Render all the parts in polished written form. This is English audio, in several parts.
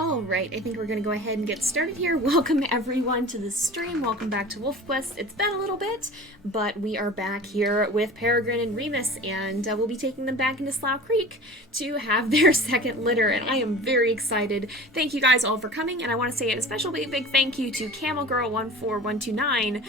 Alright, I think we're going to go ahead and get started here. Welcome everyone to the stream. Welcome back to WolfQuest. It's been a little bit, but we are back here with Peregrine and Remus, and we'll be taking them back into Slough Creek to have their second litter, and I am very excited. Thank you guys all for coming, and I want to say a special big thank you to CamelGirl14129,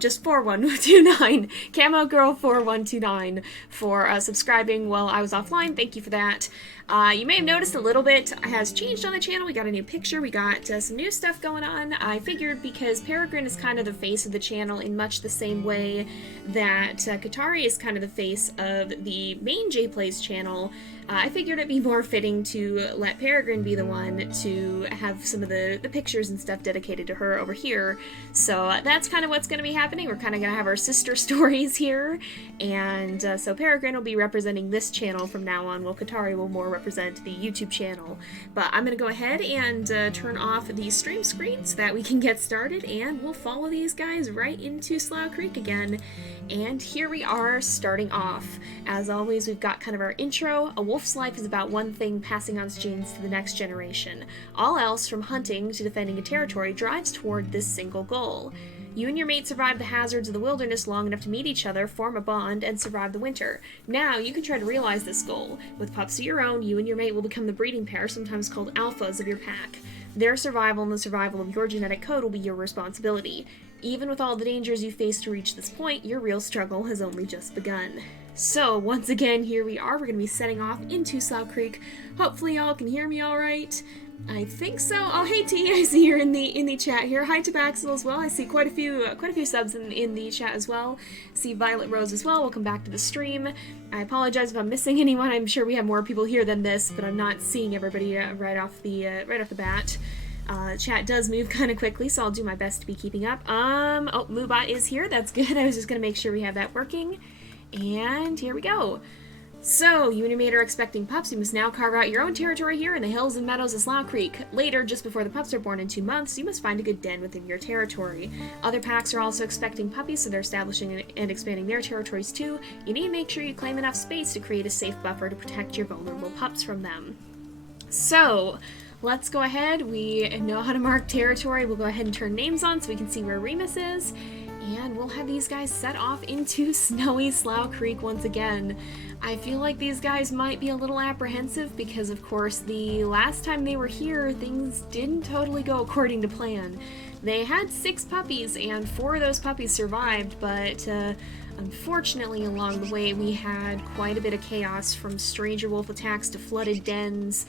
just 4129, CamoGirl4129 for subscribing while I was offline. Thank you for that. You may have noticed a little bit has changed on the channel. We got a new picture, we got some new stuff going on. I figured because Peregrine is kind of the face of the channel in much the same way that Katari is kind of the face of the main JayPlays channel, I figured it'd be more fitting to let Peregrine be the one to have some of the pictures and stuff dedicated to her over here. So that's kind of what's going to be happening. We're kind of going to have our sister stories here, and so Peregrine will be representing this channel from now on, while Katari will more represent the YouTube channel. But I'm going to go ahead and turn off the stream screen so that we can get started, and we'll follow these guys right into Slough Creek again. And here we are starting off. As always, we've got kind of our intro. A wolf's life is about one thing, passing on its genes to the next generation. All else, from hunting to defending a territory, drives toward this single goal. You and your mate survive the hazards of the wilderness long enough to meet each other, form a bond, and survive the winter. Now, you can try to realize this goal. With pups of your own, you and your mate will become the breeding pair, sometimes called alphas, of your pack. Their survival and the survival of your genetic code will be your responsibility. Even with all the dangers you face to reach this point, your real struggle has only just begun. So, once again, here we are. We're going to be setting off into Slough Creek. Hopefully y'all can hear me alright. I think so. Oh, hey T, I see you're in the chat here. Hi Tabaxel as well. I see quite a few subs in the chat as well. See Violet Rose as well. Welcome back to the stream. I apologize if I'm missing anyone. I'm sure we have more people here than this, but I'm not seeing everybody right off the bat. Chat does move kind of quickly, so I'll do my best to be keeping up. Oh, Moobot is here. That's good. I was just gonna make sure we have that working. And here we go. So, you and your mate are expecting pups. You must now carve out your own territory here in the hills and meadows of Slough Creek. Later, just before the pups are born in 2 months, you must find a good den within your territory. Other packs are also expecting puppies, so they're establishing and expanding their territories too. You need to make sure you claim enough space to create a safe buffer to protect your vulnerable pups from them. So, let's go ahead. We know how to mark territory. We'll go ahead and turn names on so we can see where Remus is. And we'll have these guys set off into snowy Slough Creek once again. I feel like these guys might be a little apprehensive because, of course, the last time they were here, things didn't totally go according to plan. They had 6 puppies, and 4 of those puppies survived, but unfortunately, along the way, we had quite a bit of chaos, from stranger wolf attacks to flooded dens.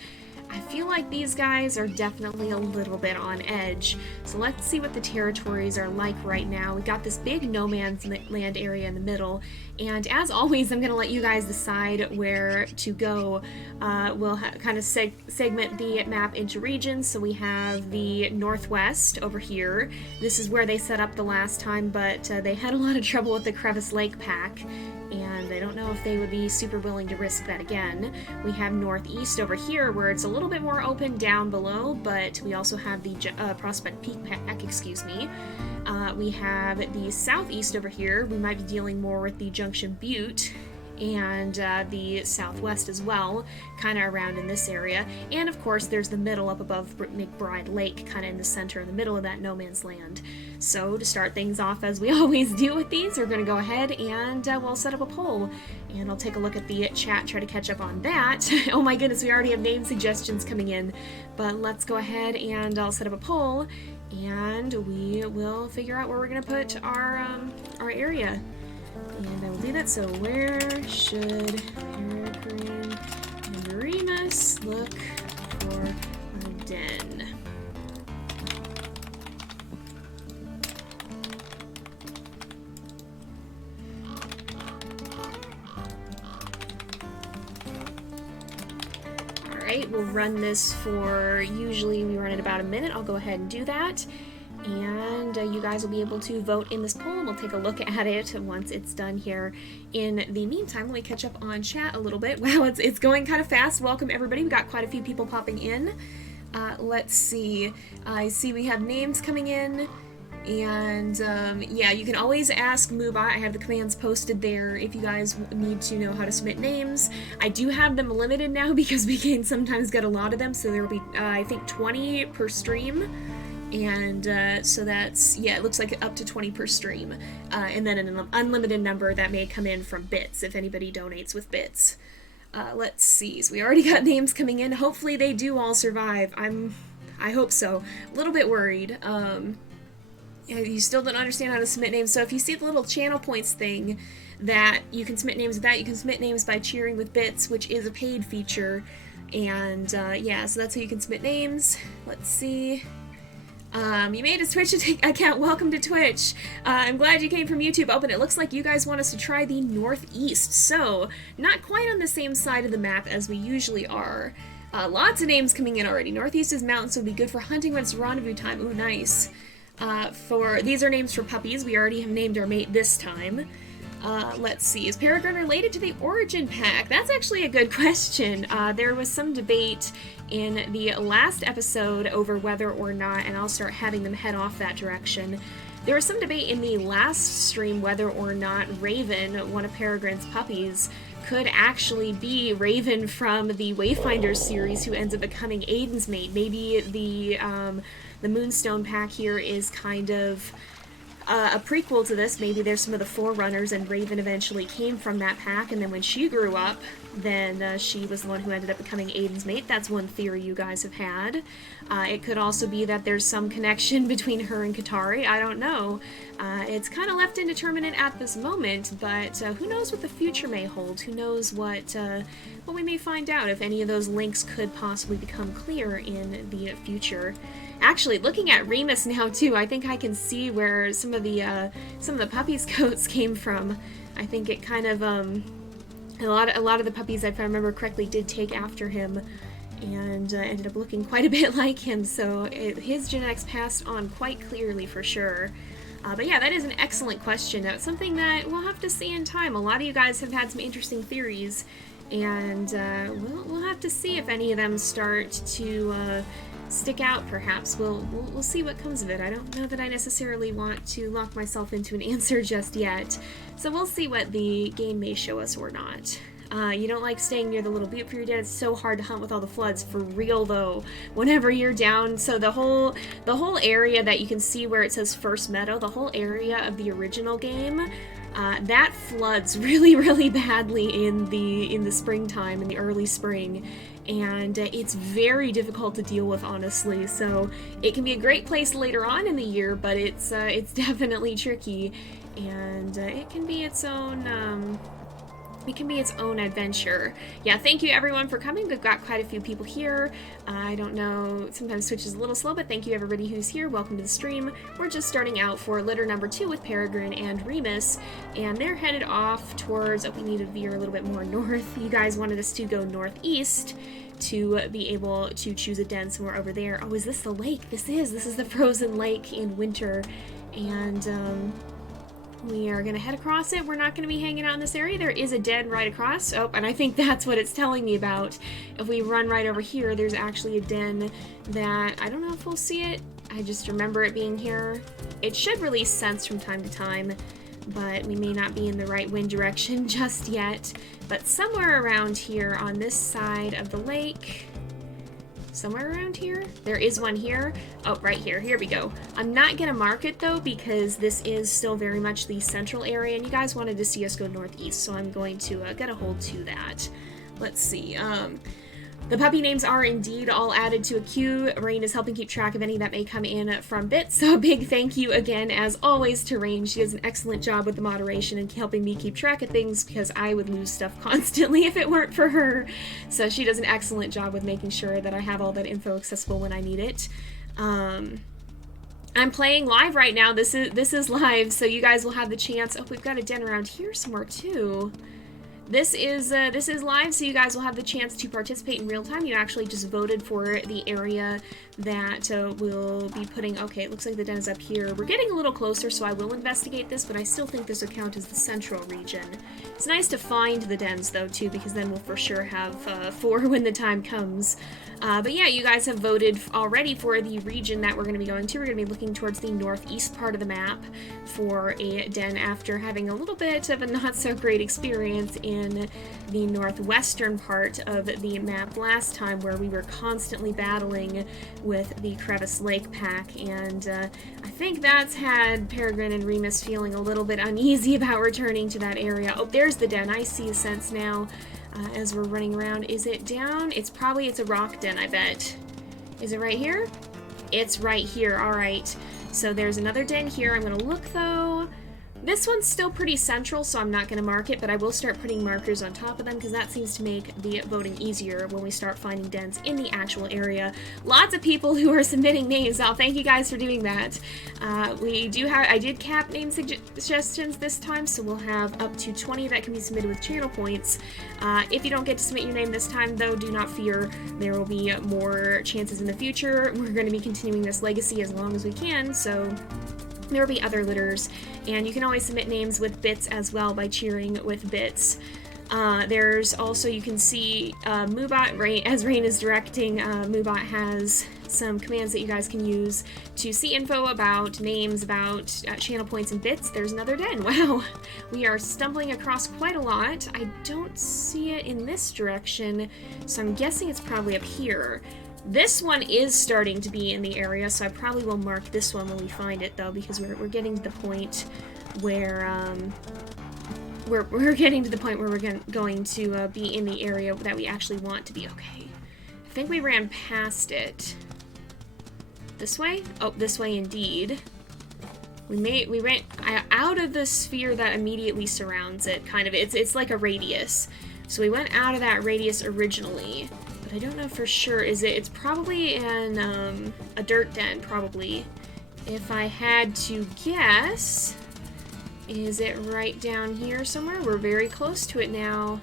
I feel like these guys are definitely a little bit on edge. So let's see what the territories are like right now. We got this big no man's land area in the middle, and as always, I'm going to let you guys decide where to go. We'll kind of segment the map into regions. So we have the northwest over here. This is where they set up the last time, but they had a lot of trouble with the Crevice Lake pack, and I don't know if they would be super willing to risk that again. We have northeast over here, where it's a little bit more open down below, but we also have the Prospect Peak pack, excuse me. We have the southeast over here. We might be dealing more with the Junction Butte, and the southwest as well, kind of around in this area. And of course there's the middle up above McBride Lake, kind of in the center, in the middle of that no man's land. So to start things off, as we always do with these, we're going to go ahead and we'll set up a poll, and I'll take a look at the chat, try to catch up on that. Oh my goodness, we already have name suggestions coming in, but let's go ahead and I'll set up a poll, and we will figure out where we're going to put our area. And I will do that. So where should Peregrine and Remus look for a den? Alright, we'll run this for, usually we run it about a minute. I'll go ahead and do that. And you guys will be able to vote in this poll, and we'll take a look at it once it's done here. In the meantime, let me catch up on chat a little bit. Wow, it's going kind of fast. Welcome everybody. We got quite a few people popping in. Let's see. I see we have names coming in, And yeah, you can always ask Mooba. I have the commands posted there if you guys need to know how to submit names. I do have them limited now because we can sometimes get a lot of them, so there will be, I think, 20 per stream. And so that's, yeah, it looks like up to 20 per stream. And then an unlimited number that may come in from bits if anybody donates with bits. Let's see. So we already got names coming in. Hopefully they do all survive. I hope so. A little bit worried. You still don't understand how to submit names, so if you see the little channel points thing that you can submit names with that, you can submit names by cheering with bits, which is a paid feature. And yeah, so that's how you can submit names. Let's see. You made a Twitch account. Welcome to Twitch. I'm glad you came from YouTube. Oh, but it looks like you guys want us to try the Northeast, so not quite on the same side of the map as we usually are. Lots of names coming in already. Northeast is mountain, so it'll be good for hunting when it's rendezvous time. Ooh, nice. These are names for puppies. We already have named our mate this time. Let's see. Is Peregrine related to the Origin Pack? That's actually a good question. There was some debate in the last episode over whether or not, and I'll start having them head off that direction. There was some debate in the last stream whether or not Raven, one of Peregrine's puppies, could actually be Raven from the Wayfinders series who ends up becoming Aiden's mate. Maybe the Moonstone pack here is kind of a prequel to this. Maybe there's some of the Forerunners and Raven eventually came from that pack, and then when she grew up, then she was the one who ended up becoming Aiden's mate. That's one theory you guys have had. It could also be that there's some connection between her and Katari. I don't know. It's kind of left indeterminate at this moment, but who knows what the future may hold? Who knows what we may find out, if any of those links could possibly become clear in the future. Actually, looking at Remus now too, I think I can see where some of the puppies' coats came from. I think it kind of a lot of the puppies, if I remember correctly, did take after him, and ended up looking quite a bit like him. So his genetics passed on quite clearly for sure. But yeah, that is an excellent question. That's something that we'll have to see in time. A lot of you guys have had some interesting theories, and we'll have to see if any of them start to stick out. Perhaps we'll see what comes of it. I don't know that I necessarily want to lock myself into an answer just yet, so we'll see what the game may show us or not. You don't like staying near the little butte for your dad. It's so hard to hunt with all the floods. For real though, whenever you're down, so the whole area that you can see where it says First Meadow, the whole area of the original game, that floods really, really badly in the springtime, in the early spring, and it's very difficult to deal with, honestly. So it can be a great place later on in the year, but it's definitely tricky, and it can be its own. It can be its own adventure. Yeah, thank you everyone for coming. We've got quite a few people here. I don't know, sometimes Twitch is a little slow, but thank you everybody who's here. Welcome to the stream. We're just starting out for litter number 2 with Peregrine and Remus, and they're headed off towards, we need to veer a little bit more north. You guys wanted us to go northeast to be able to choose a den somewhere over there. Oh, is this the lake? This is the frozen lake in winter, and we are going to head across it. We're not going to be hanging out in this area. There is a den right across. Oh, and I think that's what it's telling me about. If we run right over here, there's actually a den that, I don't know if we'll see it. I just remember it being here. It should release scents from time to time, but we may not be in the right wind direction just yet. But somewhere around here on this side of the lake, somewhere around here, there is one here. Oh, right here. Here we go. I'm not gonna mark it though, because this is still very much the central area, and you guys wanted to see us go northeast, so I'm going to get a hold to that. Let's see. The puppy names are indeed all added to a queue. Rain is helping keep track of any that may come in from bits, so a big thank you again, as always, to Rain. She does an excellent job with the moderation and helping me keep track of things, because I would lose stuff constantly if it weren't for her. So she does an excellent job with making sure that I have all that info accessible when I need it. I'm playing live right now. This is live, so you guys will have the chance. Oh, we've got a den around here somewhere too. this is live, so you guys will have the chance to participate in real time. You actually just voted for the area that we'll be putting. Okay, it looks like the den is up here. We're getting a little closer, so I will investigate this, but I still think this would count as the central region. It's nice to find the dens, though, too, because then we'll for sure have 4 when the time comes. But yeah, you guys have voted already for the region that we're going to be going to. We're going to be looking towards the northeast part of the map for a den after having a little bit of a not-so-great experience in the northwestern part of the map last time, where we were constantly battling with the Crevice Lake pack, and I think that's had Peregrine and Remus feeling a little bit uneasy about returning to that area. Oh, there's the den. I see a sense now. As we're running around. Is it down? It's a rock den, I bet. Is it right here? It's right here. Alright. So there's another den here. I'm gonna look, though. This one's still pretty central, so I'm not going to mark it, but I will start putting markers on top of them, because that seems to make the voting easier when we start finding dens in the actual area. Lots of people who are submitting names. I'll thank you guys for doing that. I did cap name suggestions this time, so we'll have up to 20 that can be submitted with channel points. If you don't get to submit your name this time, though, do not fear. There will be more chances in the future. We're going to be continuing this legacy as long as we can, so there will be other litters, and you can always submit names with bits as well by cheering with bits. There's also, you can see Moobot, as Rain is directing, Moobot has some commands that you guys can use to see info about names, about channel points and bits. There's another den. Wow, we are stumbling across quite a lot. I don't see it in this direction, so I'm guessing it's probably up here. This one is starting to be in the area, so I probably will mark this one when we find it, though, because we're getting to the point where we're getting to the point where we're going to be in the area that we actually want to be. Okay, I think we ran past it. This way? Oh, this way indeed. We ran out of the sphere that immediately surrounds it. Kind of, it's like a radius. So we went out of that radius originally. I don't know for sure. It's probably in a dirt den, probably. If I had to guess, is it right down here somewhere? We're very close to it now.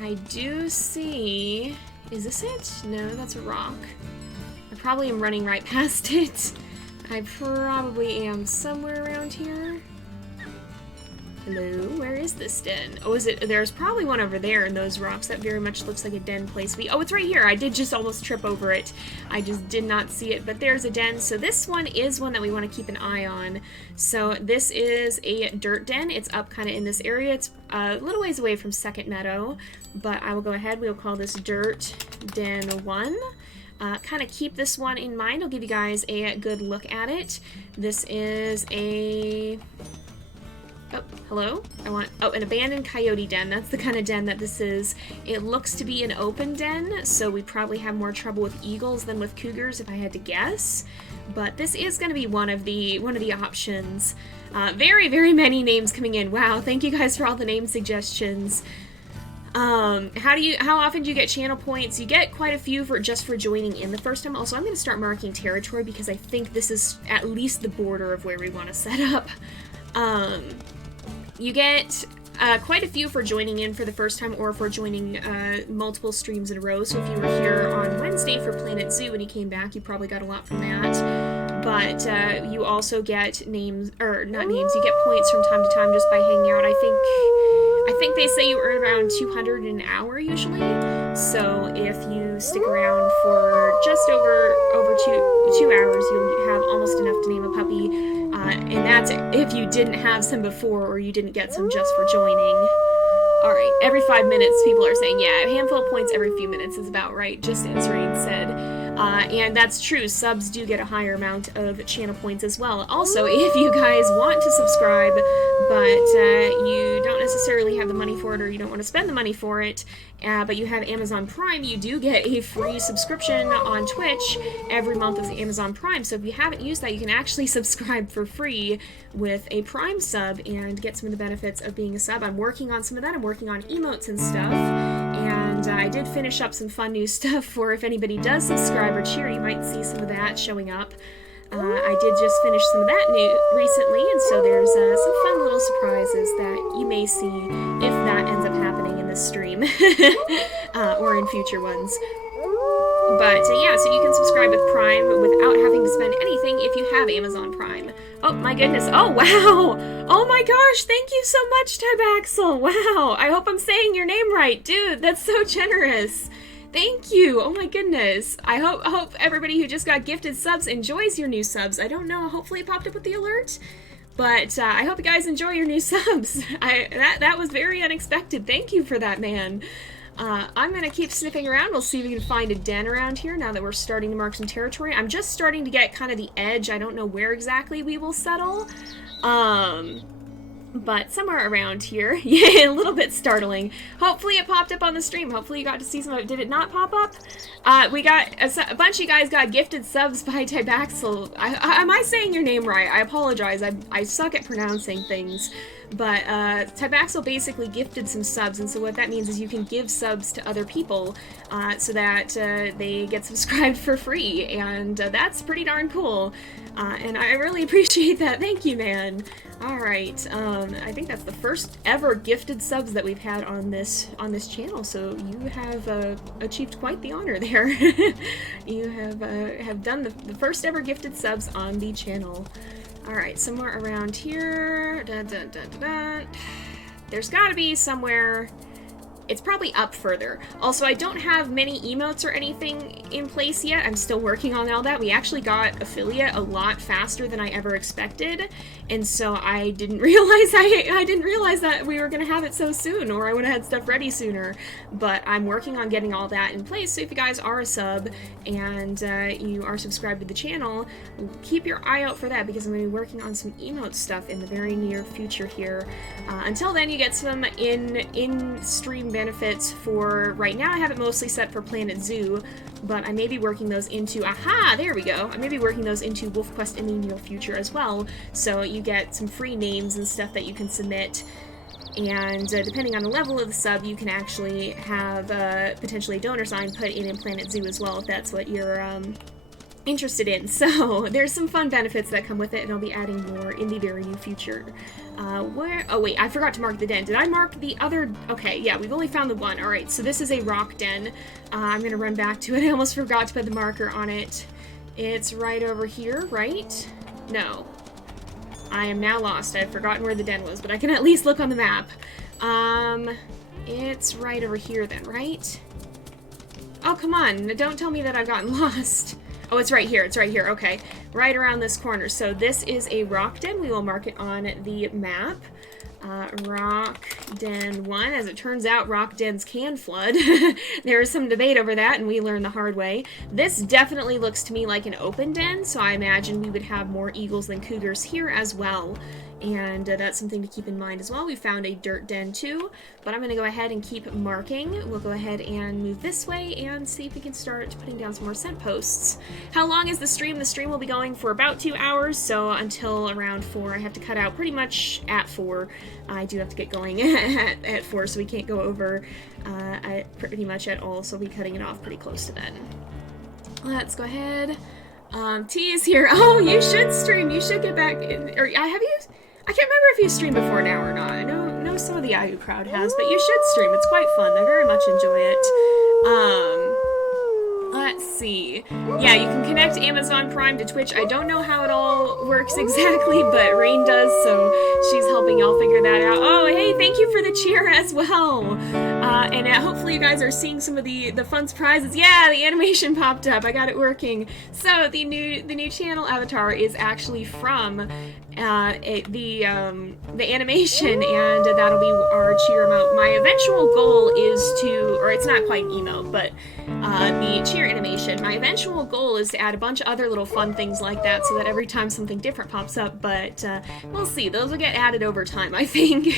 I do see... Is this it? No, that's a rock. I probably am running right past it. I probably am somewhere around here. Hello, where is this den? Oh, is it? There's probably one over there in those rocks. That very much looks like a den place to be. Oh, it's right here. I did just almost trip over it. I just did not see it, but there's a den. So this one is one that we want to keep an eye on. So this is a dirt den. It's up kind of in this area. It's a little ways away from Second Meadow, but I will go ahead. We'll call this Dirt Den 1. Kind of keep this one in mind. I'll give you guys a good look at it. This is a... Oh, hello? An abandoned coyote den. That's the kind of den that this is. It looks to be an open den, so we probably have more trouble with eagles than with cougars, if I had to guess. But this is going to be one of the options. Very, very many names coming in. Wow, thank you guys for all the name suggestions. How often do you get channel points? You get quite a few for joining in the first time. Also, I'm going to start marking territory because I think this is at least the border of where we want to set up. You get quite a few for joining in for the first time or for joining multiple streams in a row. So if you were here on Wednesday for Planet Zoo and you came back, you probably got a lot from that. But you also get names, or not names, you get points from time to time just by hanging out. I think they say you earn around 200 an hour usually. So if you stick around for just over 2 hours, you'll have almost enough to name a puppy. And that's if you didn't have some before or you didn't get some just for joining. Alright, every 5 minutes people are saying, yeah, a handful of points every few minutes is about right, just as Rain said. And that's true, subs do get a higher amount of channel points as well. Also, if you guys want to subscribe, but you don't necessarily have the money for it or you don't want to spend the money for it, but you have Amazon Prime, you do get a free subscription on Twitch every month with Amazon Prime. So if you haven't used that, you can actually subscribe for free with a Prime sub and get some of the benefits of being a sub. I'm working on some of that. I'm working on emotes and stuff. And I did finish up some fun new stuff for if anybody does subscribe or cheer, you might see some of that showing up. I did just finish some of that new recently, and so there's some fun little surprises that you may see if that ends up happening in the this stream, or in future ones. But yeah, so you can subscribe with Prime without having to spend anything if you have Amazon Prime. Oh my goodness, oh wow! Oh my gosh, thank you so much, Tabaxel! Wow, I hope I'm saying your name right. Dude, that's so generous. Thank you! Oh my goodness. I hope everybody who just got gifted subs enjoys your new subs. I don't know, hopefully it popped up with the alert. But I hope you guys enjoy your new subs. That was very unexpected. Thank you for that, man. I'm gonna keep sniffing around. We'll see if we can find a den around here now that we're starting to mark some territory. I'm just starting to get kind of the edge. I don't know where exactly we will settle. But somewhere around here. Yeah, a little bit startling. Hopefully it popped up on the stream. Hopefully you got to see some of it. Did it not pop up? We got a bunch of you guys got gifted subs by Tybaxel. Am I saying your name right? I apologize. I suck at pronouncing things. But Tybaxel basically gifted some subs, and so what that means is you can give subs to other people so that they get subscribed for free, and that's pretty darn cool. And I really appreciate that. Thank you, man. Alright, I think that's the first ever gifted subs that we've had on this channel, so you have achieved quite the honor there. You have done the first ever gifted subs on the channel. Alright, somewhere around here. Dun, dun, dun, dun, dun. There's gotta be somewhere. It's probably up further. Also, I don't have many emotes or anything in place yet. I'm still working on all that. We actually got affiliate a lot faster than I ever expected, and so I didn't realize I didn't realize that we were gonna have it so soon, or I would have had stuff ready sooner. But I'm working on getting all that in place. So if you guys are a sub and you are subscribed to the channel, keep your eye out for that because I'm gonna be working on some emote stuff in the very near future here. Until then, you get some in-stream benefits for right now. I have it mostly set for Planet Zoo, but I may be working those into there we go. I may be working those into WolfQuest in the near future as well. So you get some free names and stuff that you can submit, and depending on the level of the sub, you can actually have potentially a donor sign put in Planet Zoo as well if that's what you're interested in. So there's some fun benefits that come with it, and I'll be adding more in the very near future. Oh wait, I forgot to mark the den. Did I mark the other? Okay, yeah, we've only found the one. Alright, so this is a rock den. I'm gonna run back to it. I almost forgot to put the marker on it. It's right over here, right? No. I am now lost. I've forgotten where the den was, but I can at least look on the map. It's right over here then, right? Oh, come on. Don't tell me that I've gotten lost. Oh, it's right here. It's right here. Okay. Right around this corner. So this is a rock den. We will mark it on the map. Rock den 1. As it turns out, rock dens can flood. There is some debate over that, and we learned the hard way. This definitely looks to me like an open den, so I imagine we would have more eagles than cougars here as well. And that's something to keep in mind as well. We found a dirt den too, but I'm going to go ahead and keep marking. We'll go ahead and move this way and see if we can start putting down some more scent posts. How long is the stream? The stream will be going for about 2 hours, so until around 4. I have to cut out pretty much at 4. I do have to get going at 4, so we can't go over pretty much at all, so I'll be cutting it off pretty close to then. Let's go ahead. T is here. Oh, you should stream. You should get back in. Or have you? I can't remember if you streamed before now or not. I know some of the Yahoo crowd has, but you should stream. It's quite fun. I very much enjoy it. Let's see. Yeah, you can connect Amazon Prime to Twitch. I don't know how it all works exactly, but Rain does, so she's helping y'all figure that out. Oh, hey, thank you for the cheer as well. And hopefully you guys are seeing some of the fun surprises. Yeah, the animation popped up. I got it working. So the new channel avatar is actually from the animation, and that'll be our cheer emote. My eventual goal is to, or it's not quite an emote, but the cheer animation. My eventual goal is to add a bunch of other little fun things like that, so that every time something different pops up. But we'll see. Those will get added over time, I think.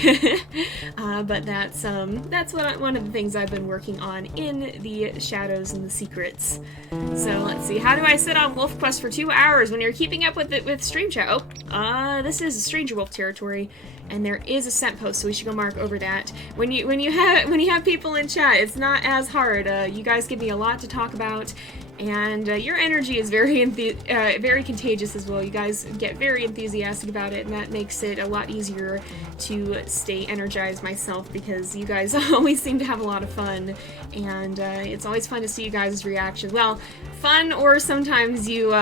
But that's one of the things I've been working on in the shadows and the secrets. So let's see. How do I sit on WolfQuest for 2 hours when you're keeping up with stream chat? Oh, this is Stranger Wolf territory, and there is a scent post, so we should go mark over that. When you have people in chat, it's not as hard. You guys give me a lot to talk about, and your energy is very contagious as well. You guys get very enthusiastic about it, and that makes it a lot easier to stay energized myself, because you guys always seem to have a lot of fun, and it's always fun to see you guys' reactions. Well, fun, or sometimes you,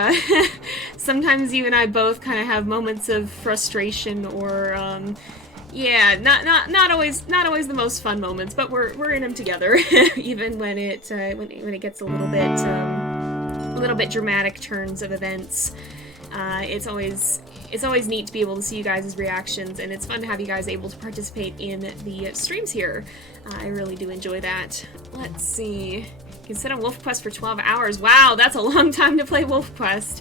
sometimes you and I both kind of have moments of frustration, or yeah, not always the most fun moments, but we're in them together, even when it gets a little bit dramatic turns of events. It's always neat to be able to see you guys' reactions, and it's fun to have you guys able to participate in the streams here. I really do enjoy that. Let's see. You can sit on WolfQuest for 12 hours. Wow, that's a long time to play WolfQuest.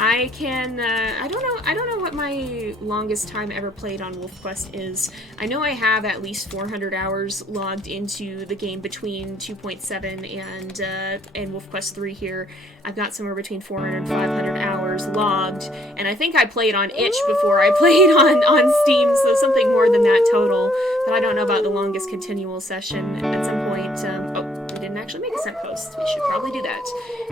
I don't know what my longest time ever played on WolfQuest is. I know I have at least 400 hours logged into the game between 2.7 and WolfQuest 3 here. I've got somewhere between 400 and 500 hours logged, and I think I played on itch before I played on Steam, so something more than that total, but I don't know about the longest continual session. At some point, we didn't actually make a scent post. We should probably do that.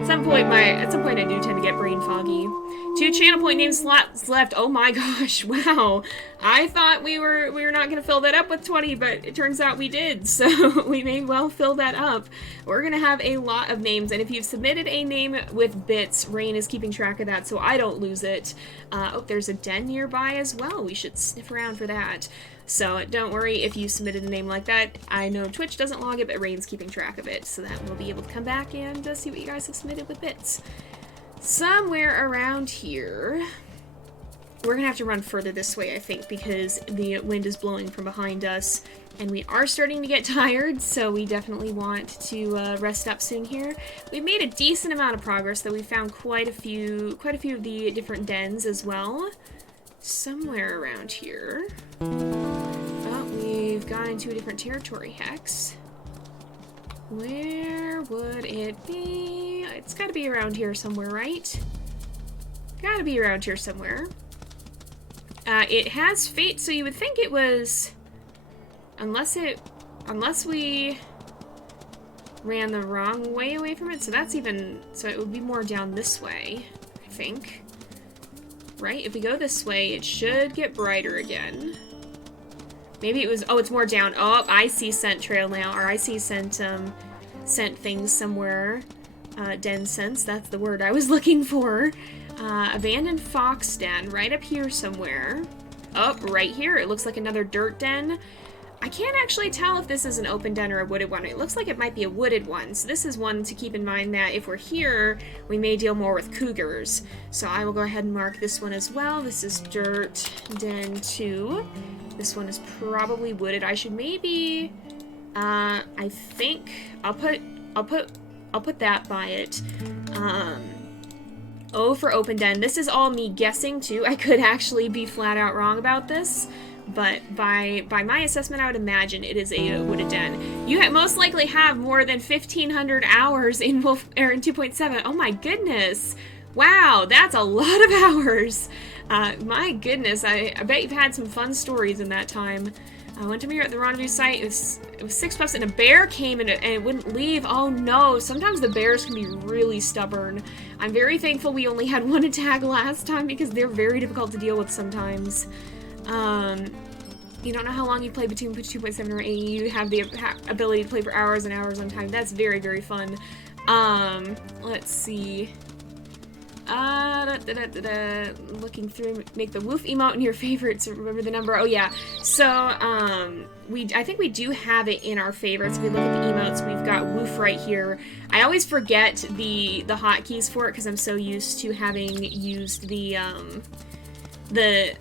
At some point I do tend to get brain foggy. 2 channel point name slots left. Oh my gosh, wow. I thought we were not going to fill that up with 20, but it turns out we did, so we may well fill that up. We're going to have a lot of names, and if you've submitted a name with bits, Rain is keeping track of that so I don't lose it. Oh, there's a den nearby as well. We should sniff around for that. So don't worry if you submitted a name like that. I know Twitch doesn't log it, but Rain's keeping track of it, so that we'll be able to come back and see what you guys have submitted with bits. Somewhere around here, we're gonna have to run further this way, I think, because the wind is blowing from behind us, and we are starting to get tired, so we definitely want to rest up soon here. We've made a decent amount of progress, though. We found quite a few of the different dens as well. Somewhere around here. Oh, we've gone into a different territory hex. Where would it be? It's gotta be around here somewhere, right? Gotta be around here somewhere. It has fate, so you would think it was... Unless we ran the wrong way away from it, so that's even... So it would be more down this way, I think. Right? If we go this way, it should get brighter again. Maybe it was... Oh, it's more down. Oh, I see scent trail now, or I see scent things somewhere. Den scents, that's the word I was looking for. Abandoned fox den, right up here somewhere. Oh, right here. It looks like another dirt den. I can't actually tell if this is an open den or a wooded one. It looks like it might be a wooded one, so this is one to keep in mind that if we're here, we may deal more with cougars. So I will go ahead and mark this one as well. This is dirt den 2. This one is probably wooded. I should maybe, I think I'll put that by it. O for open den. This is all me guessing too. I could actually be flat out wrong about this, but by my assessment, I would imagine it is a wooded den. You most likely have more than 1,500 hours in in 2.7. Oh my goodness! Wow, that's a lot of hours. My goodness, I bet you've had some fun stories in that time. I went to meet her at the rendezvous site. It was 6 pups and a bear came and it wouldn't leave. Oh no, sometimes the bears can be really stubborn. I'm very thankful we only had 1 attack last time because they're very difficult to deal with sometimes. You don't know how long you play between 2.7 or 8. You have the ability to play for hours and hours on time. That's very, very fun. Let's see. Looking through, make the woof emote in your favorites. Remember the number. Oh yeah. So I think we do have it in our favorites. If we look at the emotes, we've got woof right here. I always forget the hotkeys for it because I'm so used to having used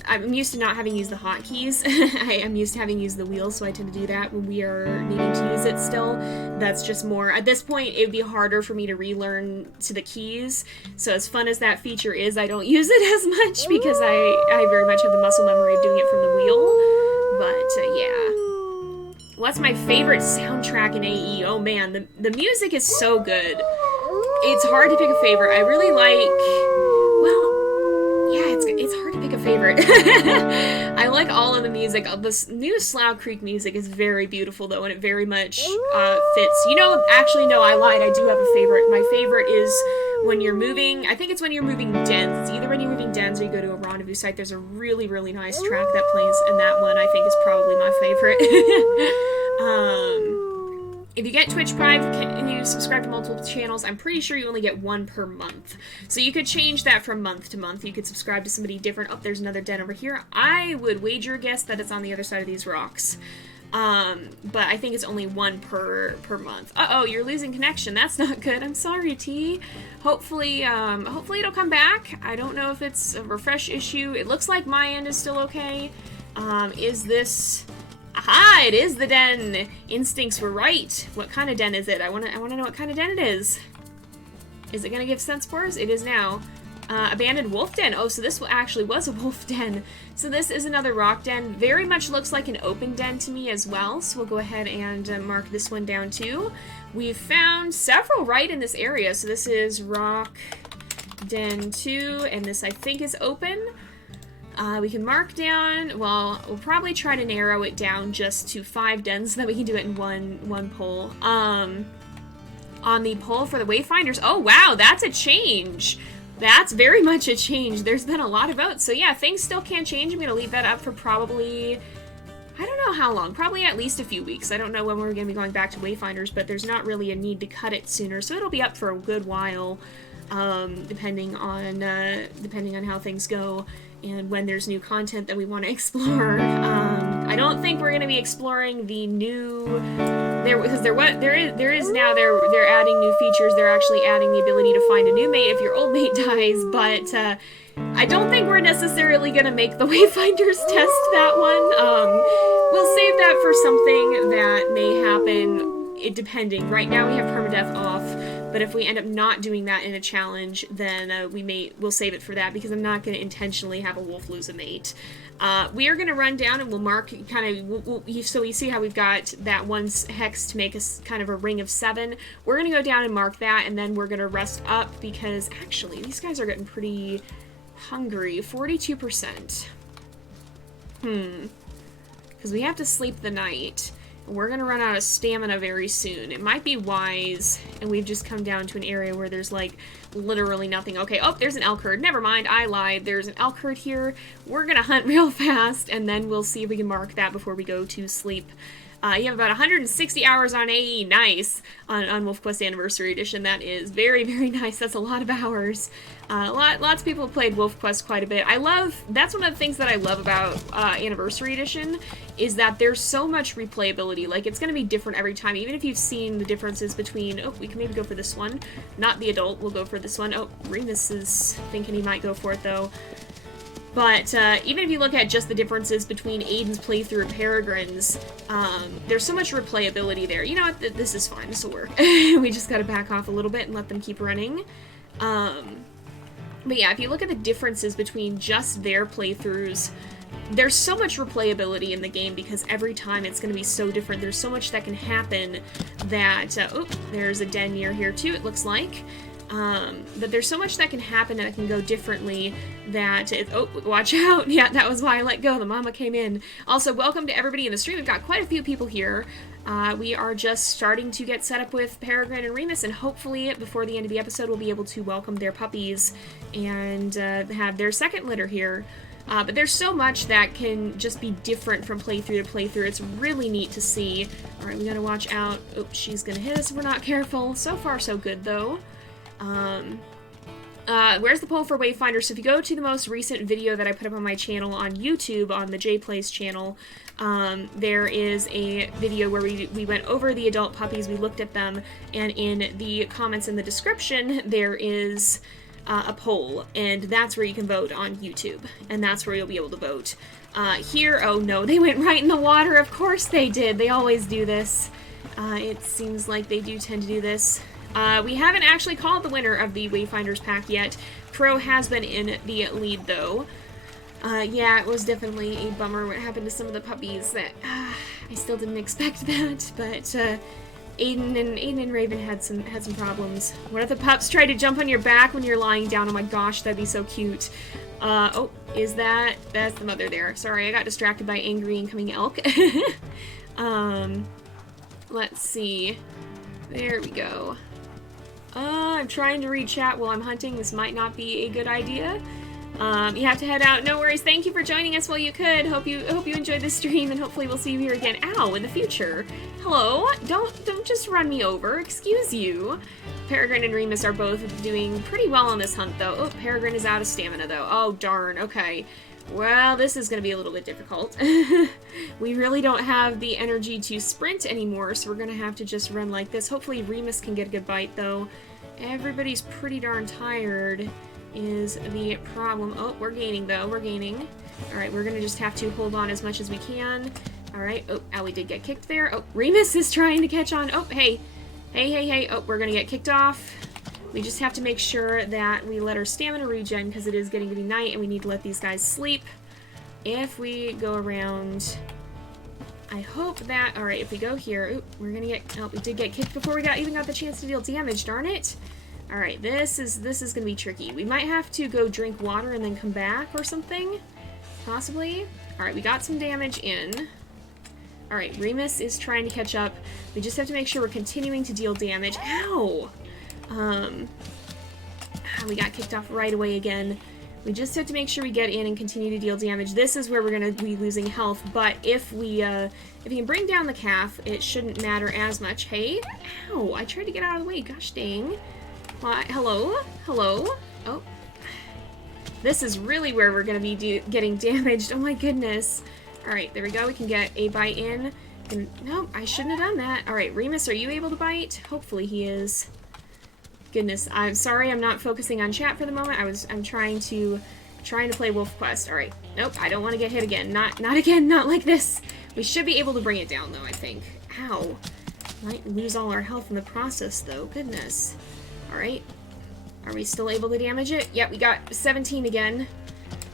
I'm used to not having used the hotkeys. I am used to having used the wheel, so I tend to do that when we are needing to use it still. That's just more, at this point, it would be harder for me to relearn to the keys. So as fun as that feature is, I don't use it as much because I very much have the muscle memory of doing it from the wheel. But, yeah. What's my favorite soundtrack in AE? Oh man, the music is so good. It's hard to pick a favorite. I really like... It's hard to pick a favorite. I like all of the music. This new Slough Creek music is very beautiful, though, and it very much fits. You know, actually, no, I lied. I do have a favorite. My favorite is when you're moving. I think it's when you're moving dens. It's either when you're moving dens or you go to a rendezvous site. There's a really, really nice track that plays, and that one I think is probably my favorite. If you get Twitch Prime and you subscribe to multiple channels, I'm pretty sure you only get one per month. So you could change that from month to month. You could subscribe to somebody different. Oh, there's another den over here. I would wager a guess that it's on the other side of these rocks. But I think it's only one per month. Uh-oh, you're losing connection. That's not good. I'm sorry, T. Hopefully it'll come back. I don't know if it's a refresh issue. It looks like my end is still okay. Is this... Aha! It is the den! Instincts were right. What kind of den is it? I wanna know what kind of den it is. Is it gonna give scent spores? It is now. Abandoned wolf den. Oh, so this actually was a wolf den. So this is another rock den. Very much looks like an open den to me as well. So we'll go ahead and mark this one down too. We've found several right in this area. So this is rock den 2, and this I think is open. We can mark down, well, we'll probably try to narrow it down just to 5 dens so that we can do it in one poll. On the poll for the Wayfinders, oh wow, that's a change. That's very much a change. There's been a lot of votes. So yeah, things still can change. I'm going to leave that up for probably, I don't know how long, probably at least a few weeks. I don't know when we're going to be going back to Wayfinders, but there's not really a need to cut it sooner. So it'll be up for a good while, depending on how things go. And when there's new content that we want to explore. I don't think we're going to be exploring the new, because there is now, they're adding new features. They're actually adding the ability to find a new mate if your old mate dies, but I don't think we're necessarily going to make the Wayfinders test that one. We'll save that for something that may happen, depending. Right now we have permadeath off. But if we end up not doing that in a challenge, then we'll save it for that, because I'm not going to intentionally have a wolf lose a mate. We are going to run down and we'll mark so we see how we've got that one hex to make us kind of a ring of 7. We're going to go down and mark that, and then we're going to rest up, because actually these guys are getting pretty hungry. 42%. Because we have to sleep the night. We're going to run out of stamina very soon. It might be wise, and we've just come down to an area where there's, like, literally nothing. Okay, oh, there's an elk herd. Never mind, I lied. There's an elk herd here. We're going to hunt real fast, and then we'll see if we can mark that before we go to sleep. You have about 160 hours on AE. Nice. On WolfQuest Anniversary Edition. That is very, very nice. That's a lot of hours. Lots of people have played WolfQuest quite a bit. That's one of the things that I love about Anniversary Edition, is that there's so much replayability. Like, it's going to be different every time, even if you've seen the differences between, oh, we can maybe go for this one. Not the adult, we'll go for this one. Oh, Remus is thinking he might go for it, though. But even if you look at just the differences between Aiden's playthrough and Peregrine's, there's so much replayability there. You know what? This is fine. This will work. We just gotta back off a little bit and let them keep running. But yeah, if you look at the differences between just their playthroughs, there's so much replayability in the game, because every time it's going to be so different. There's so much that can happen that... oh, there's a den near here too, it looks like. But there's so much that can happen and it can go differently that oh, watch out. Yeah, that was why I let go. The mama came in. Also, welcome to everybody in the stream. We've got quite a few people here. We are just starting to get set up with Peregrine and Remus, and hopefully before the end of the episode we'll be able to welcome their puppies and have their second litter here. But there's so much that can just be different from playthrough to playthrough. It's really neat to see. Alright, we gotta watch out. Oh, she's gonna hit us if we're not careful. So far so good though. Where's the poll for Wayfinder? So if you go to the most recent video that I put up on my channel on YouTube, on the JayPlays channel, there is a video where we went over the adult puppies, we looked at them, and in the comments in the description there is a poll, and that's where you can vote on YouTube, and that's where you'll be able to vote. Here, oh no, they went right in the water. Of course they did. They always do this. It seems like they do tend to do this. We haven't actually called the winner of the Wayfinders pack yet. Crow has been in the lead, though. Yeah, it was definitely a bummer what happened to some of the puppies. That I still didn't expect that, but Aiden and Raven had some problems. What if the pups try to jump on your back when you're lying down? Oh my gosh, that'd be so cute. Oh, that's the mother there. Sorry, I got distracted by angry incoming elk. Let's see. There we go. I'm trying to read chat while I'm hunting. This might not be a good idea. You have to head out. No worries. Thank you for joining us while you could. Hope you enjoyed this stream, and hopefully we'll see you here again. Ow, in the future. Hello. Don't just run me over. Excuse you. Peregrine and Remus are both doing pretty well on this hunt, though. Oh, Peregrine is out of stamina, though. Oh, darn. Okay. Well, this is going to be a little bit difficult. We really don't have the energy to sprint anymore, so we're going to have to just run like this. Hopefully Remus can get a good bite, though. Everybody's pretty darn tired is the problem. Oh, we're gaining, though. We're gaining. Alright, we're going to just have to hold on as much as we can. Alright. Oh, we did get kicked there. Oh, Remus is trying to catch on. Oh, hey. Hey. Oh, we're going to get kicked off. We just have to make sure that we let our stamina regen because it is getting to be night and we need to let these guys sleep. If we go around, I hope that, alright, if we go here, ooh, we're gonna get, oh, we did get kicked before we even got the chance to deal damage, darn it. Alright, this is gonna be tricky. We might have to go drink water and then come back or something, possibly. Alright, we got some damage in. Alright, Remus is trying to catch up. We just have to make sure we're continuing to deal damage. Ow! We got kicked off right away again. We just have to make sure we get in and continue to deal damage. This is where we're going to be losing health, but if we can bring down the calf, it shouldn't matter as much. Hey? Ow! I tried to get out of the way. Gosh dang. Hello? Hello? Oh. This is really where we're going to be getting damaged. Oh my goodness. Alright, there we go. We can get a bite in. And, no, I shouldn't have done that. Alright, Remus, are you able to bite? Hopefully he is. Goodness, I'm sorry I'm not focusing on chat for the moment. I'm trying to play WolfQuest. Alright. Nope, I don't want to get hit again. Not again, not like this. We should be able to bring it down though, I think. Ow. Might lose all our health in the process though. Goodness. Alright. Are we still able to damage it? Yep, we got 17 again.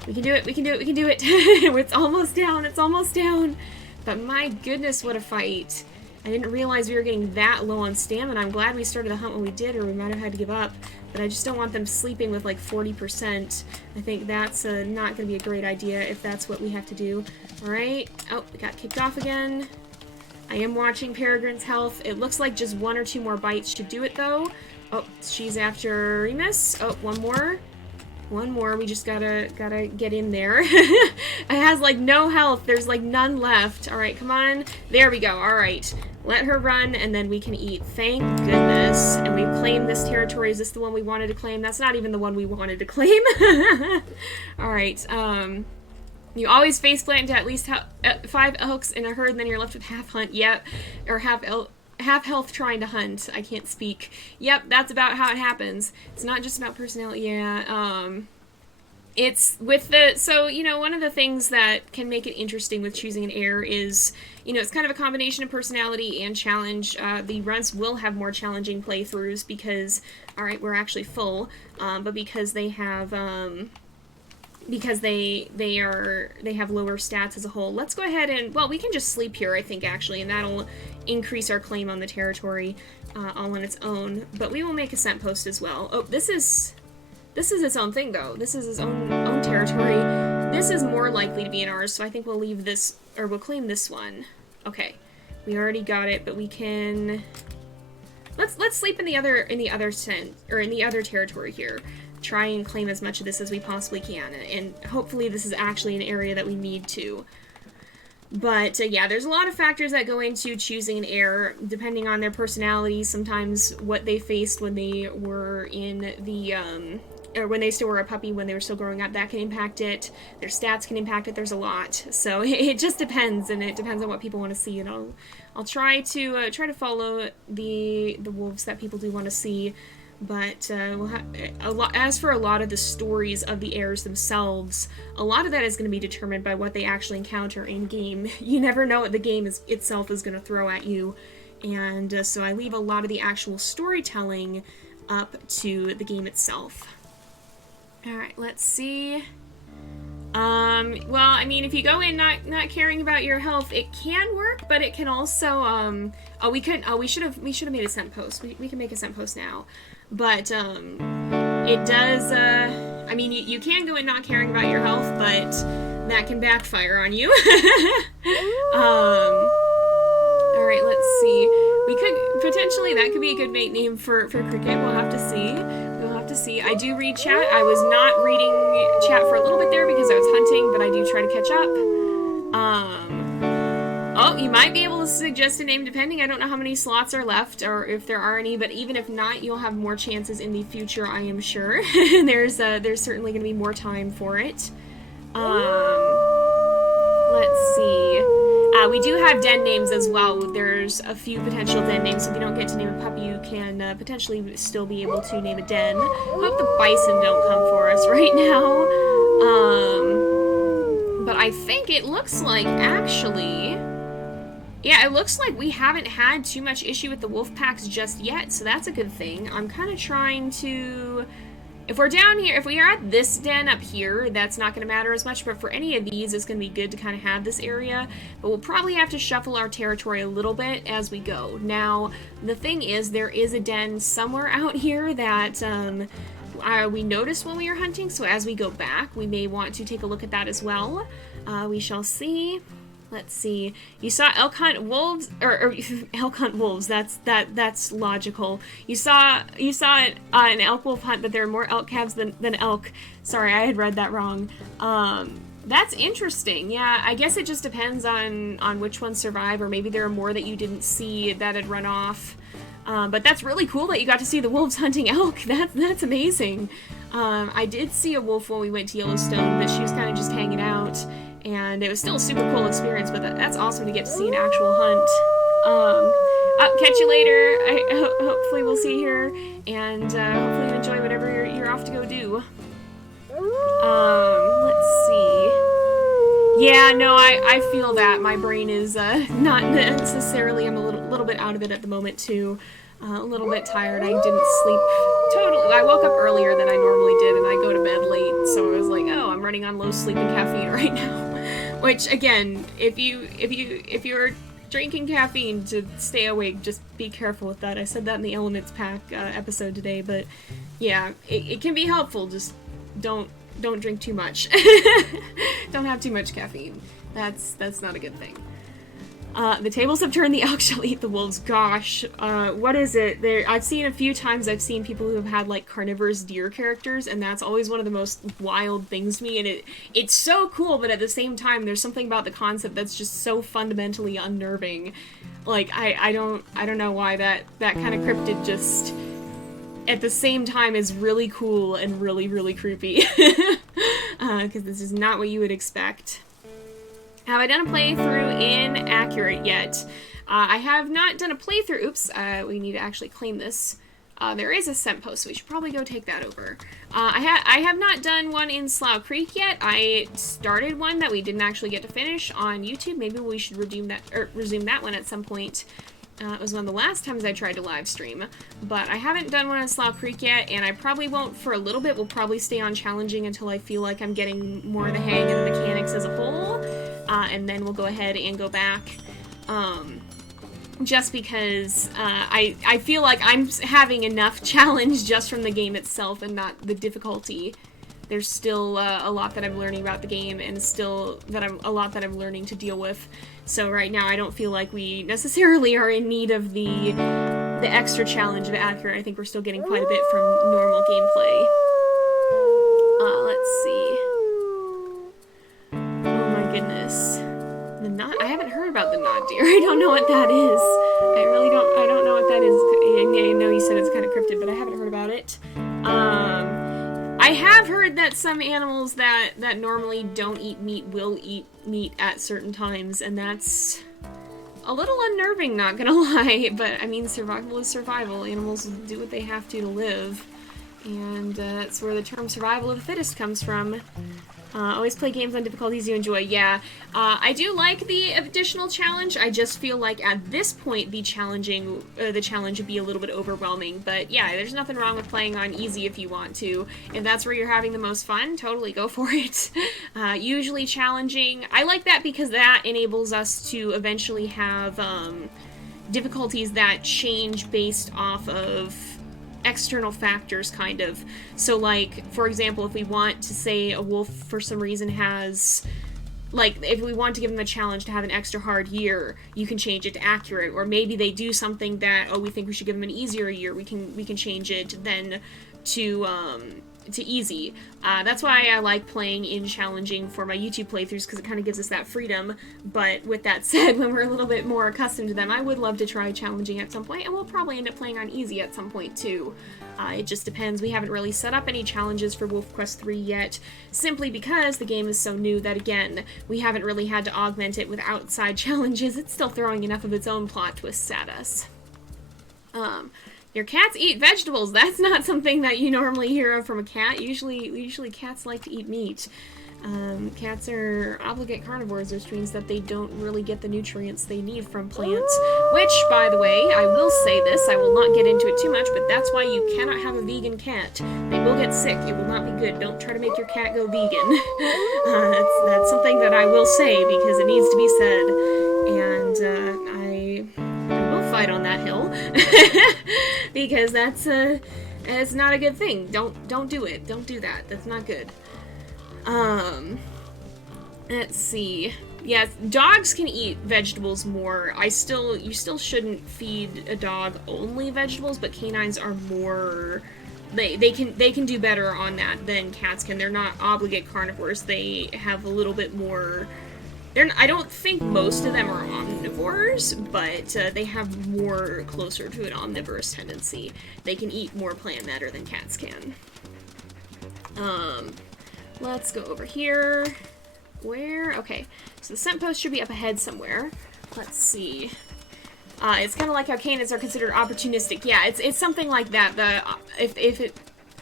We can do it, we can do it, we can do it. It's almost down, it's almost down. But my goodness, what a fight. I didn't realize we were getting that low on stamina. I'm glad we started the hunt when we did, or we might have had to give up. But I just don't want them sleeping with like 40%. I think that's not going to be a great idea if that's what we have to do. Alright. Oh, we got kicked off again. I am watching Peregrine's health. It looks like just 1 or 2 more bites should do it, though. Oh, she's after Remus. Oh, one more. One more. We just gotta get in there. It has like no health. There's like none left. Alright, come on. There we go. Alright. Let her run, and then we can eat. Thank goodness. And we've claimed this territory. Is this the one we wanted to claim? That's not even the one we wanted to claim. Alright, you always faceplant into at least 5 elks in a herd, and then you're left with half hunt. Yep. Or half health trying to hunt. I can't speak. Yep, that's about how it happens. It's not just about personality. Yeah, it's with the, so, you know, one of the things that can make it interesting with choosing an heir is, you know, it's kind of a combination of personality and challenge. The runts will have more challenging playthroughs because, alright, we're actually full, but because they have, because they have lower stats as a whole. Let's go ahead and, well, we can just sleep here, I think, actually, and that'll increase our claim on the territory all on its own, but we will make a scent post as well. Oh, this is its own thing, though. This is its own territory. This is more likely to be in ours, so I think we'll leave this, or we'll claim this one. Okay, we already got it, but we can. Let's sleep in the other territory here. Try and claim as much of this as we possibly can, and hopefully this is actually an area that we need to. But, yeah, there's a lot of factors that go into choosing an heir, depending on their personality, sometimes what they faced when they were in the, or when they still were a puppy, when they were still growing up, that can impact it. Their stats can impact it. There's a lot. So it just depends, and it depends on what people want to see, and I'll try to follow the wolves that people do want to see. But we'll have as for a lot of the stories of the heirs themselves, a lot of that is going to be determined by what they actually encounter in game. You never know what the game itself is going to throw at you, and so I leave a lot of the actual storytelling up to the game itself. All right, let's see. Well, I mean, if you go in not caring about your health, it can work, but it can also we should have made a scent post. We can make a scent post now. But, it does, I mean, you can go in not caring about your health, but that can backfire on you. Alright, let's see. We could, potentially, that could be a good mate name for Cricket. We'll have to see. We'll have to see, I do read chat. I was not reading chat for a little bit there because I was hunting, but I do try to catch up. Oh, you might be able to suggest a name depending. I don't know how many slots are left or if there are any, but even if not, you'll have more chances in the future, I am sure. There's certainly going to be more time for it. Let's see. We do have den names as well. There's a few potential den names. If you don't get to name a puppy, you can potentially still be able to name a den. Hope the bison don't come for us right now. But I think it looks like, actually... Yeah, it looks like we haven't had too much issue with the wolf packs just yet, so that's a good thing. I'm kind of trying to... If we're down here, if we are at this den up here, that's not going to matter as much, but for any of these, it's going to be good to kind of have this area. But we'll probably have to shuffle our territory a little bit as we go. Now, the thing is, there is a den somewhere out here that we noticed when we were hunting, so as we go back, we may want to take a look at that as well. We shall see. Let's see. You saw elk hunt wolves, or elk hunt wolves. That's logical. You saw an elk wolf hunt, but there are more elk calves than elk. Sorry, I had read that wrong. That's interesting. Yeah, I guess it just depends on which ones survive, or maybe there are more that you didn't see that had run off. But that's really cool that you got to see the wolves hunting elk. That's amazing. I did see a wolf when we went to Yellowstone, but she was kind of just hanging out. And it was still a super cool experience, but that's awesome to get to see an actual hunt. I'll catch you later. Hopefully we'll see you here, and hopefully you enjoy whatever you're off to go do. Let's see. Yeah, no, I feel that. My brain is not necessarily, I'm a little bit out of it at the moment, too. A little bit tired. I didn't sleep totally. I woke up earlier than I normally did, and I go to bed late, so I was like, oh, I'm running on low sleep and caffeine right now. Which, again, if you're drinking caffeine to stay awake, just be careful with that. I said that in the Elements Pack episode today, but yeah, it can be helpful. Just don't drink too much. Don't have too much caffeine. That's not a good thing. The tables have turned, the elk shall eat the wolves. Gosh, what is it? I've seen a few times, I've seen people who have had, like, carnivorous deer characters, and that's always one of the most wild things to me, and it's so cool, but at the same time, there's something about the concept that's just so fundamentally unnerving. Like, I don't know why that kind of cryptid just, at the same time, is really cool and really, really creepy. Because this is not what you would expect. Have I done a playthrough in Accurate yet? I have not done a playthrough. Oops, we need to actually claim this. There is a scent post, so we should probably go take that over. I have not done one in Slough Creek yet. I started one that we didn't actually get to finish on YouTube. Maybe we should resume that one at some point. It was one of the last times I tried to live stream, but I haven't done one in Slough Creek yet, and I probably won't for a little bit. We'll probably stay on challenging until I feel like I'm getting more of the hang of the mechanics as a whole, and then we'll go ahead and go back. Just because I feel like I'm having enough challenge just from the game itself and not the difficulty. There's still a lot that I'm learning about the game, and still a lot that I'm learning to deal with. So right now I don't feel like we necessarily are in need of the extra challenge of Accurate. I think we're still getting quite a bit from normal gameplay. Let's see. Oh my goodness. I haven't heard about the knot deer. I don't know what that is. I don't know what that is. I know you said it's kind of cryptid, but I haven't heard about it. I have heard that some animals that normally don't eat meat will eat meat at certain times, and that's a little unnerving, not gonna lie, but I mean, survival is survival. Animals do what they have to live, and that's where the term survival of the fittest comes from. Always play games on difficulties you enjoy. Yeah, I do like the additional challenge. I just feel like at this point the challenge would be a little bit overwhelming. But yeah, there's nothing wrong with playing on easy if you want to. If that's where you're having the most fun, totally go for it. Usually challenging. I like that because that enables us to eventually have difficulties that change based off of external factors, kind of. So, like, for example, if we want to say a wolf for some reason has, like, if we want to give them a challenge to have an extra hard year, you can change it to Accurate. Or maybe they do something that, oh, we think we should give them an easier year, we can change it. Then to easy. That's why I like playing in challenging for my YouTube playthroughs, because it kind of gives us that freedom. But with that said, when we're a little bit more accustomed to them, I would love to try challenging at some point, and we'll probably end up playing on easy at some point too. It just depends. We haven't really set up any challenges for WolfQuest 3 yet, simply because the game is so new that, again, we haven't really had to augment it with outside challenges. It's still throwing enough of its own plot twists at us. Your cats eat vegetables. That's not something that you normally hear of from a cat. Usually cats like to eat meat. Cats are obligate carnivores, which means that they don't really get the nutrients they need from plants. Which, by the way, I will say this, I will not get into it too much, but that's why you cannot have a vegan cat. They will get sick. It will not be good. Don't try to make your cat go vegan. That's something that I will say, because it needs to be said. And I will fight on that hill. Because it's not a good thing. Don't do it. Don't do that. That's not good. Let's see. Yes, dogs can eat vegetables more. You still shouldn't feed a dog only vegetables, but canines are more, they can do better on that than cats can. They're not obligate carnivores. They have a little bit more, I don't think most of them are omnivores, but they have more closer to an omnivorous tendency. They can eat more plant matter than cats can. Let's go over here. Where? Okay, so the scent post should be up ahead somewhere. Let's see. It's kind of like how canines are considered opportunistic. Yeah, it's something like that.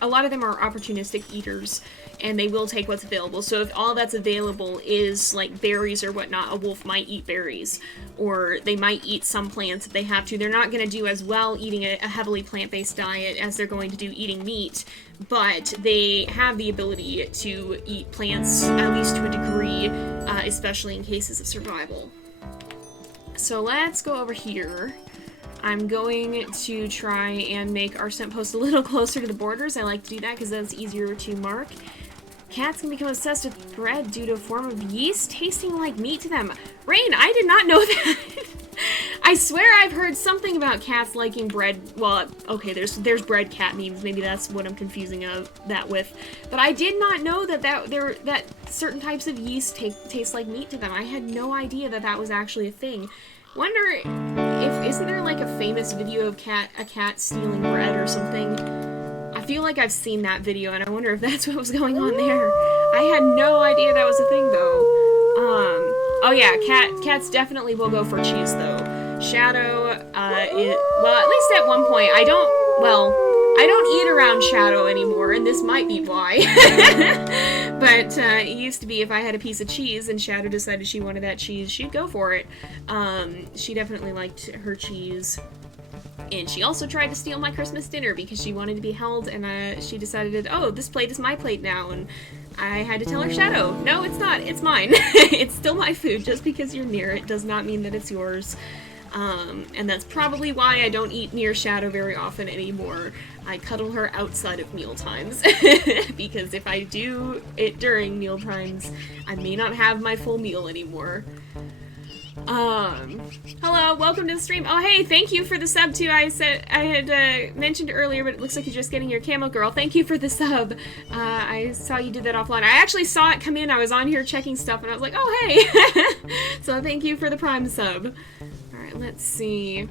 A lot of them are opportunistic eaters, and they will take what's available. So if all that's available is like berries or whatnot, a wolf might eat berries, or they might eat some plants if they have to. They're not going to do as well eating a heavily plant-based diet as they're going to do eating meat, but they have the ability to eat plants, at least to a degree, especially in cases of survival. So let's go over here. I'm going to try and make our scent post a little closer to the borders. I like to do that because that's easier to mark. Cats can become obsessed with bread due to a form of yeast tasting like meat to them. Rain, I did not know that. I swear I've heard something about cats liking bread. Well, okay, there's bread cat memes. Maybe that's what I'm confusing that with. But I did not know that certain types of yeast taste like meat to them. I had no idea that was actually a thing. Wonder isn't there like a famous video of a cat stealing bread or something? I feel like I've seen that video, and I wonder if that's what was going on there. I had no idea that was a thing, though. Oh yeah, cats definitely will go for cheese, though. Shadow, well, at least at one point, I don't eat around Shadow anymore, and this might be why. But it used to be if I had a piece of cheese and Shadow decided she wanted that cheese, she'd go for it. She definitely liked her cheese. And she also tried to steal my Christmas dinner because she wanted to be held, and she decided, oh, this plate is my plate now, and I had to tell her, Shadow, no, it's not, it's mine. It's still my food. Just because you're near it does not mean that it's yours. And that's probably why I don't eat near Shadow very often anymore. I cuddle her outside of meal times, because if I do it during meal times, I may not have my full meal anymore. Hello, welcome to the stream. Oh, hey, thank you for the sub, too. I had mentioned earlier, but it looks like you're just getting your camo girl. Thank you for the sub. I saw you did that offline. I actually saw it come in. I was on here checking stuff, and I was like, oh, hey. So thank you for the Prime sub. Alright, let's see.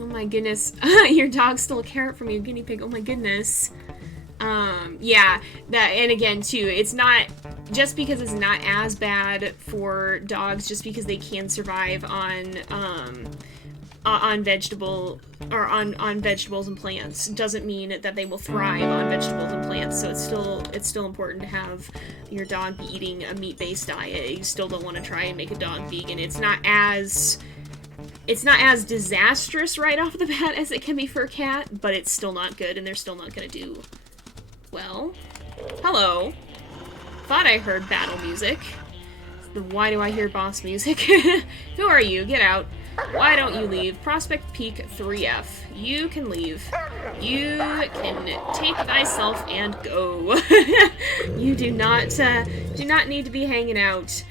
Oh my goodness. Your dog stole a carrot from you, guinea pig. Oh my goodness. Yeah, and again, too, it's not, just because it's not as bad for dogs, just because they can survive on vegetables and plants, doesn't mean that they will thrive on vegetables and plants. So it's still important to have your dog be eating a meat-based diet. You still don't want to try and make a dog vegan. It's not as disastrous right off the bat as it can be for a cat, but it's still not good, and they're still not going to do well. Hello. Thought I heard battle music. Why do I hear boss music? Who are you? Get out. Why don't you leave? Prospect Peak 3F. You can leave. You can take thyself and go. You do not need to be hanging out.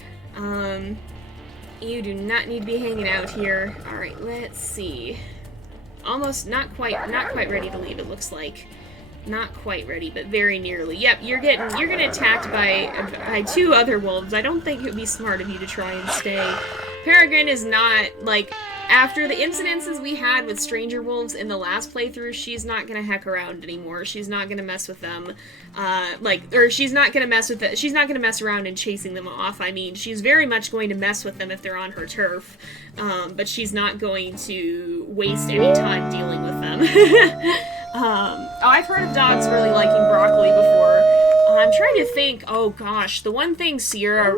You do not need to be hanging out here. Alright, let's see. Almost not quite ready to leave, it looks like. Not quite ready, but very nearly. Yep, you're getting attacked by 2 other wolves. I don't think it would be smart of you to try and stay. Peregrine is not, like, after the incidences we had with stranger wolves in the last playthrough, she's not gonna heck around anymore. She's not gonna mess with them, she's not gonna mess around and chasing them off. I mean, she's very much going to mess with them if they're on her turf, but she's not going to waste any time dealing with them. I've heard of dogs really liking broccoli before. I'm trying to think, oh gosh, the one thing Sierra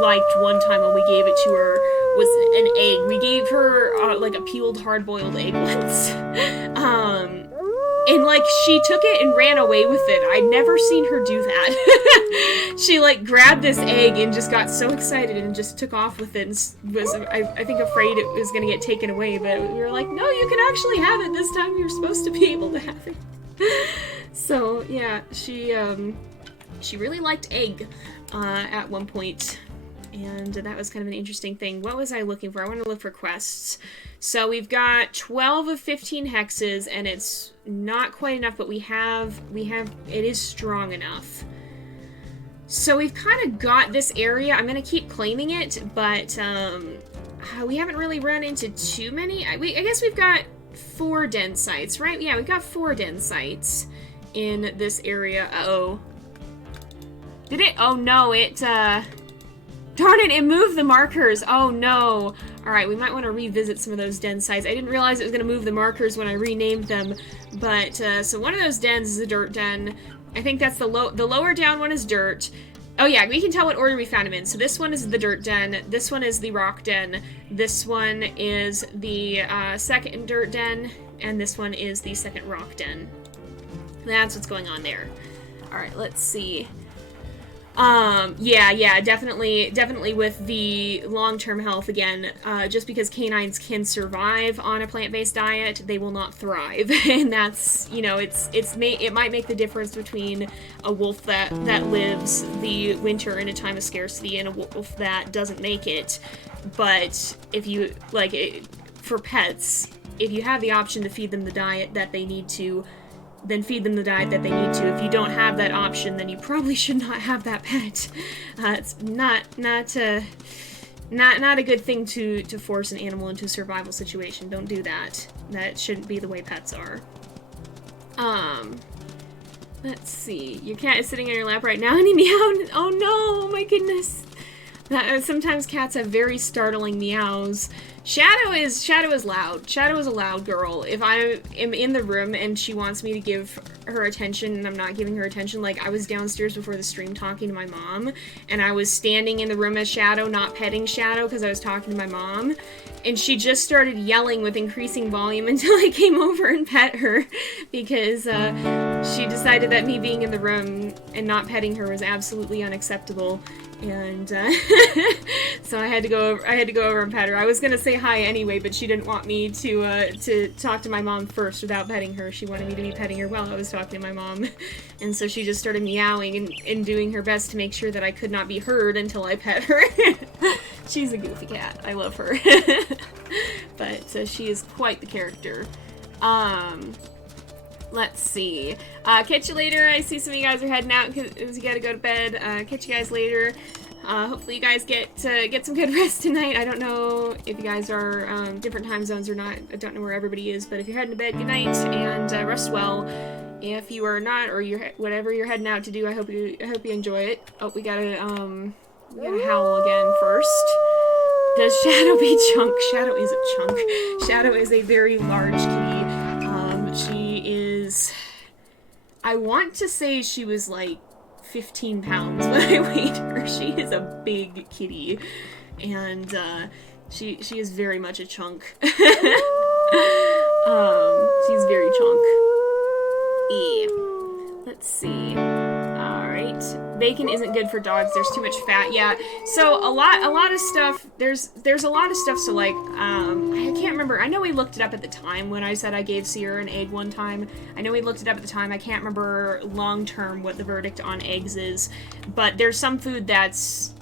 liked one time when we gave it to her was an egg. We gave her, like, a peeled hard-boiled egg once. And, like, she took it and ran away with it. I'd never seen her do that. She, like, grabbed this egg and just got so excited and just took off with it and was, I think, afraid it was going to get taken away. But we were like, no, you can actually have it this time. You're supposed to be able to have it. So, yeah, she really liked egg at one point. And that was kind of an interesting thing. What was I looking for? I want to look for quests. So we've got 12 of 15 hexes, and it's not quite enough, but we have, it is strong enough. So we've kind of got this area. I'm going to keep claiming it, but we haven't really run into too many. I guess we've got 4 den sites, right? Yeah, we've got 4 den sites in this area. Uh-oh. Did it? Oh, no, it, darn it, it moved the markers. Oh, no. All right, we might want to revisit some of those den sites. I didn't realize it was going to move the markers when I renamed them. But, so one of those dens is a dirt den. I think that's the lower down one is dirt. Oh, yeah, we can tell what order we found them in. So this one is the dirt den. This one is the rock den. This one is the second dirt den. And this one is the second rock den. That's what's going on there. All right, let's see. Yeah, definitely with the long-term health again, just because canines can survive on a plant-based diet, they will not thrive, and that's, you know, it might make the difference between a wolf that lives the winter in a time of scarcity and a wolf that doesn't make it, but if you, like, for pets, if you have the option to feed them the diet that they need to, then feed them the diet that they need to. If you don't have that option, then you probably should not have that pet. It's not a good thing to force an animal into a survival situation. Don't do that. That shouldn't be the way pets are. Let's see. Your cat is sitting on your lap right now and he meowed. Oh no, my goodness. Sometimes cats have very startling meows. Shadow is loud. Shadow is a loud girl. If I am in the room and she wants me to give her attention and I'm not giving her attention, like I was downstairs before the stream talking to my mom, and I was standing in the room as Shadow, not petting Shadow because I was talking to my mom, and she just started yelling with increasing volume until I came over and pet her because she decided that me being in the room and not petting her was absolutely unacceptable. And so I had to go over and pet her. I was gonna say hi anyway, but she didn't want me to talk to my mom first without petting her. She wanted me to be petting her while I was talking to my mom, and so she just started meowing and doing her best to make sure that I could not be heard until I pet her. She's a goofy cat. I love her, but she is quite the character. Let's see. Catch you later. I see some of you guys are heading out because you gotta go to bed. Catch you guys later. Hopefully you guys get some good rest tonight. I don't know if you guys are different time zones or not. I don't know where everybody is, but if you're heading to bed, good night and rest well. If you are not, or you're whatever you're heading out to do, I hope you enjoy it. Oh, we gotta howl again first. Does Shadow be chunk? Shadow is a chunk. Shadow is a very large kitty. She is, I want to say she was like 15 pounds when I weighed her. She is a big kitty, and she is very much a chunk. She's very chunk. Yeah. Let's see. Alright. Bacon isn't good for dogs. There's too much fat. Yeah. So a lot of stuff. There's a lot of stuff. So like, I can't remember. I know we looked it up at the time when I said I gave Sierra an egg one time. I know we looked it up at the time. I can't remember long term what the verdict on eggs is. But there's some food that's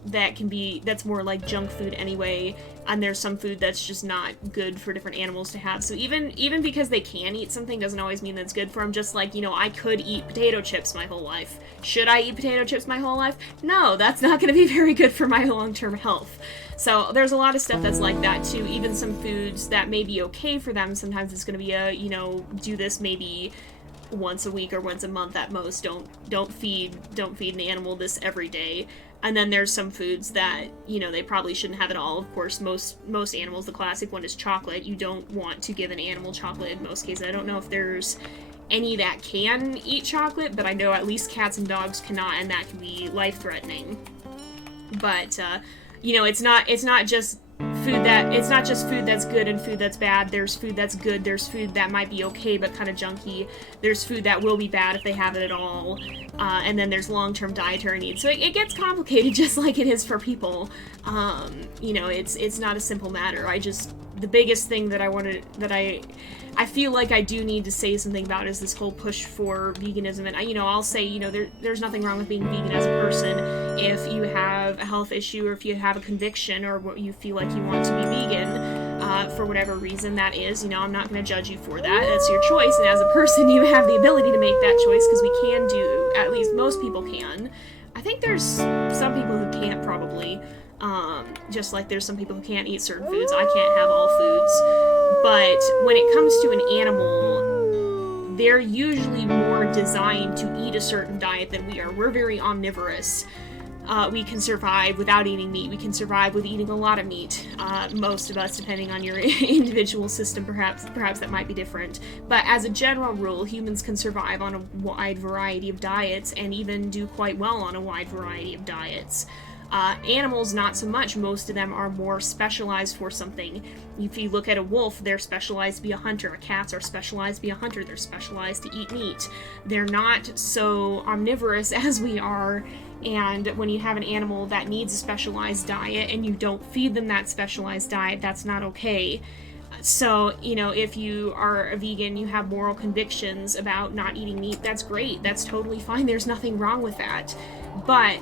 more like junk food anyway. and there's some food that's just not good for different animals to have. So even because they can eat something doesn't always mean that's good for them. Just like, you know, I could eat potato chips my whole life. Should I eat potato chips my whole life? No, that's not going to be very good for my long-term health. So there's a lot of stuff that's like that too. Even some foods that may be okay for them, sometimes it's going to be a, you know, do this maybe once a week or once a month at most. Don't feed an animal this every day. And then there's some foods that, you know, they probably shouldn't have at all. Of course, most animals, the classic one is chocolate. You don't want to give an animal chocolate in most cases. I don't know if there's any that can eat chocolate, but I know at least cats and dogs cannot, and that can be life-threatening. But, you know, it's not just food that's good and food that's bad. There's food that's good, there's food that might be okay but kind of junky, there's food that will be bad if they have it at all, and then there's long-term dietary needs. So it gets complicated just like it is for people. You know, it's not a simple matter. The biggest thing that I feel like I do need to say something about is this whole push for veganism. And, you know, I'll say, you know, there's nothing wrong with being vegan as a person. If you have a health issue or if you have a conviction or what you feel like you want to be vegan, for whatever reason that is, you know, I'm not going to judge you for that. That's your choice. And as a person, you have the ability to make that choice because we can do, at least most people can. I think there's some people who can't probably. Just like there's some people who can't eat certain foods. I can't have all foods. But when it comes to an animal, they're usually more designed to eat a certain diet than we are. We're very omnivorous. We can survive without eating meat. We can survive with eating a lot of meat. Most of us, depending on your individual system, perhaps that might be different. But as a general rule, humans can survive on a wide variety of diets and even do quite well on a wide variety of diets. Animals, not so much. Most of them are more specialized for something. If you look at a wolf, they're specialized to be a hunter. Cats are specialized to be a hunter. They're specialized to eat meat. They're not so omnivorous as we are, and when you have an animal that needs a specialized diet and you don't feed them that specialized diet, that's not okay. So, you know, if you are a vegan, you have moral convictions about not eating meat, that's great. That's totally fine. There's nothing wrong with that. But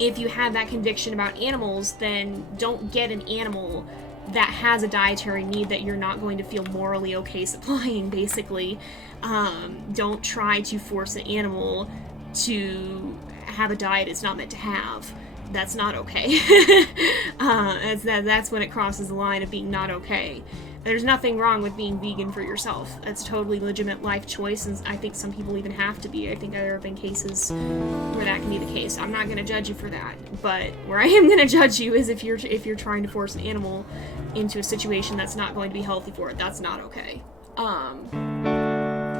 if you have that conviction about animals, then don't get an animal that has a dietary need that you're not going to feel morally okay supplying, basically. Don't try to force an animal to have a diet it's not meant to have. That's not okay. That's when it crosses the line of being not okay. There's nothing wrong with being vegan for yourself. That's a totally legitimate life choice, and I think some people even have to be. I think there have been cases where that can be the case. I'm not going to judge you for that, but where I am going to judge you is if you're trying to force an animal into a situation that's not going to be healthy for it. That's not okay.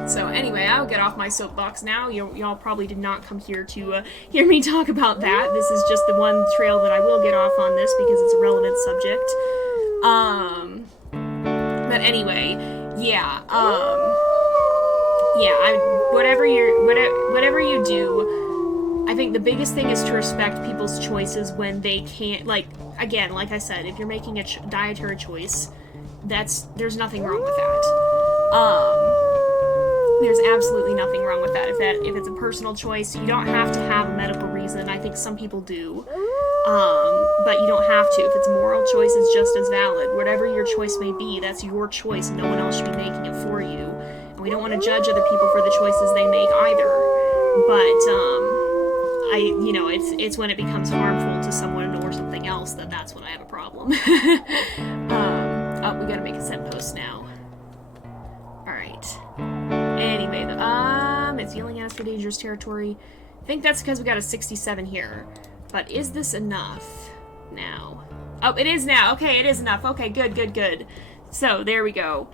So anyway, I'll get off my soapbox now. Y'all probably did not come here to hear me talk about that. This is just the one trail that I will get off on this because it's a relevant subject. But anyway, whatever you do, I think the biggest thing is to respect people's choices when they can't, like I said, if you're making a dietary choice, there's nothing wrong with that. There's absolutely nothing wrong with that. If it's a personal choice, you don't have to have a medical reason. I think some people do. But you don't have to. If it's a moral choice, it's just as valid. Whatever your choice may be, that's your choice. No one else should be making it for you. And we don't want to judge other people for the choices they make either. But, it's when it becomes harmful to someone or something else that's when I have a problem. We gotta make a send post now. Alright. Anyway, it's yelling at us for dangerous territory. I think that's because we got a 67 here. But is this enough now? Oh, it is now. Okay, it is enough. Okay, good. So, there we go.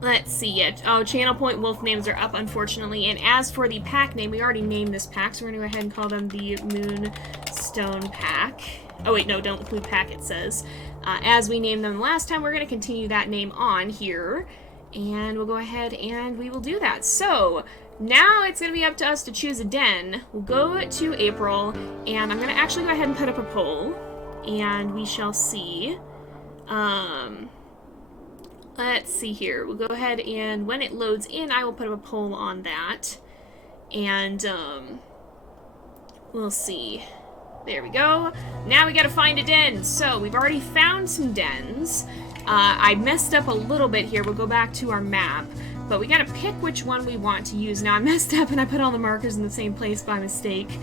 Let's see it. Oh, channel point wolf names are up, unfortunately. And as for the pack name, we already named this pack, so we're going to go ahead and call them the Moonstone Pack. Oh, wait, no, don't include pack, it says. As we named them last time, we're going to continue that name on here. And we'll go ahead and we will do that. So, now it's going to be up to us to choose a den. We'll go to April, and I'm going to actually go ahead and put up a poll, and we shall see. Let's see here. We'll go ahead and when it loads in, I will put up a poll on that. And, we'll see. There we go. Now we gotta find a den. So we've already found some dens. I messed up a little bit here. We'll go back to our map. But we gotta pick which one we want to use. Now I messed up and I put all the markers in the same place by mistake.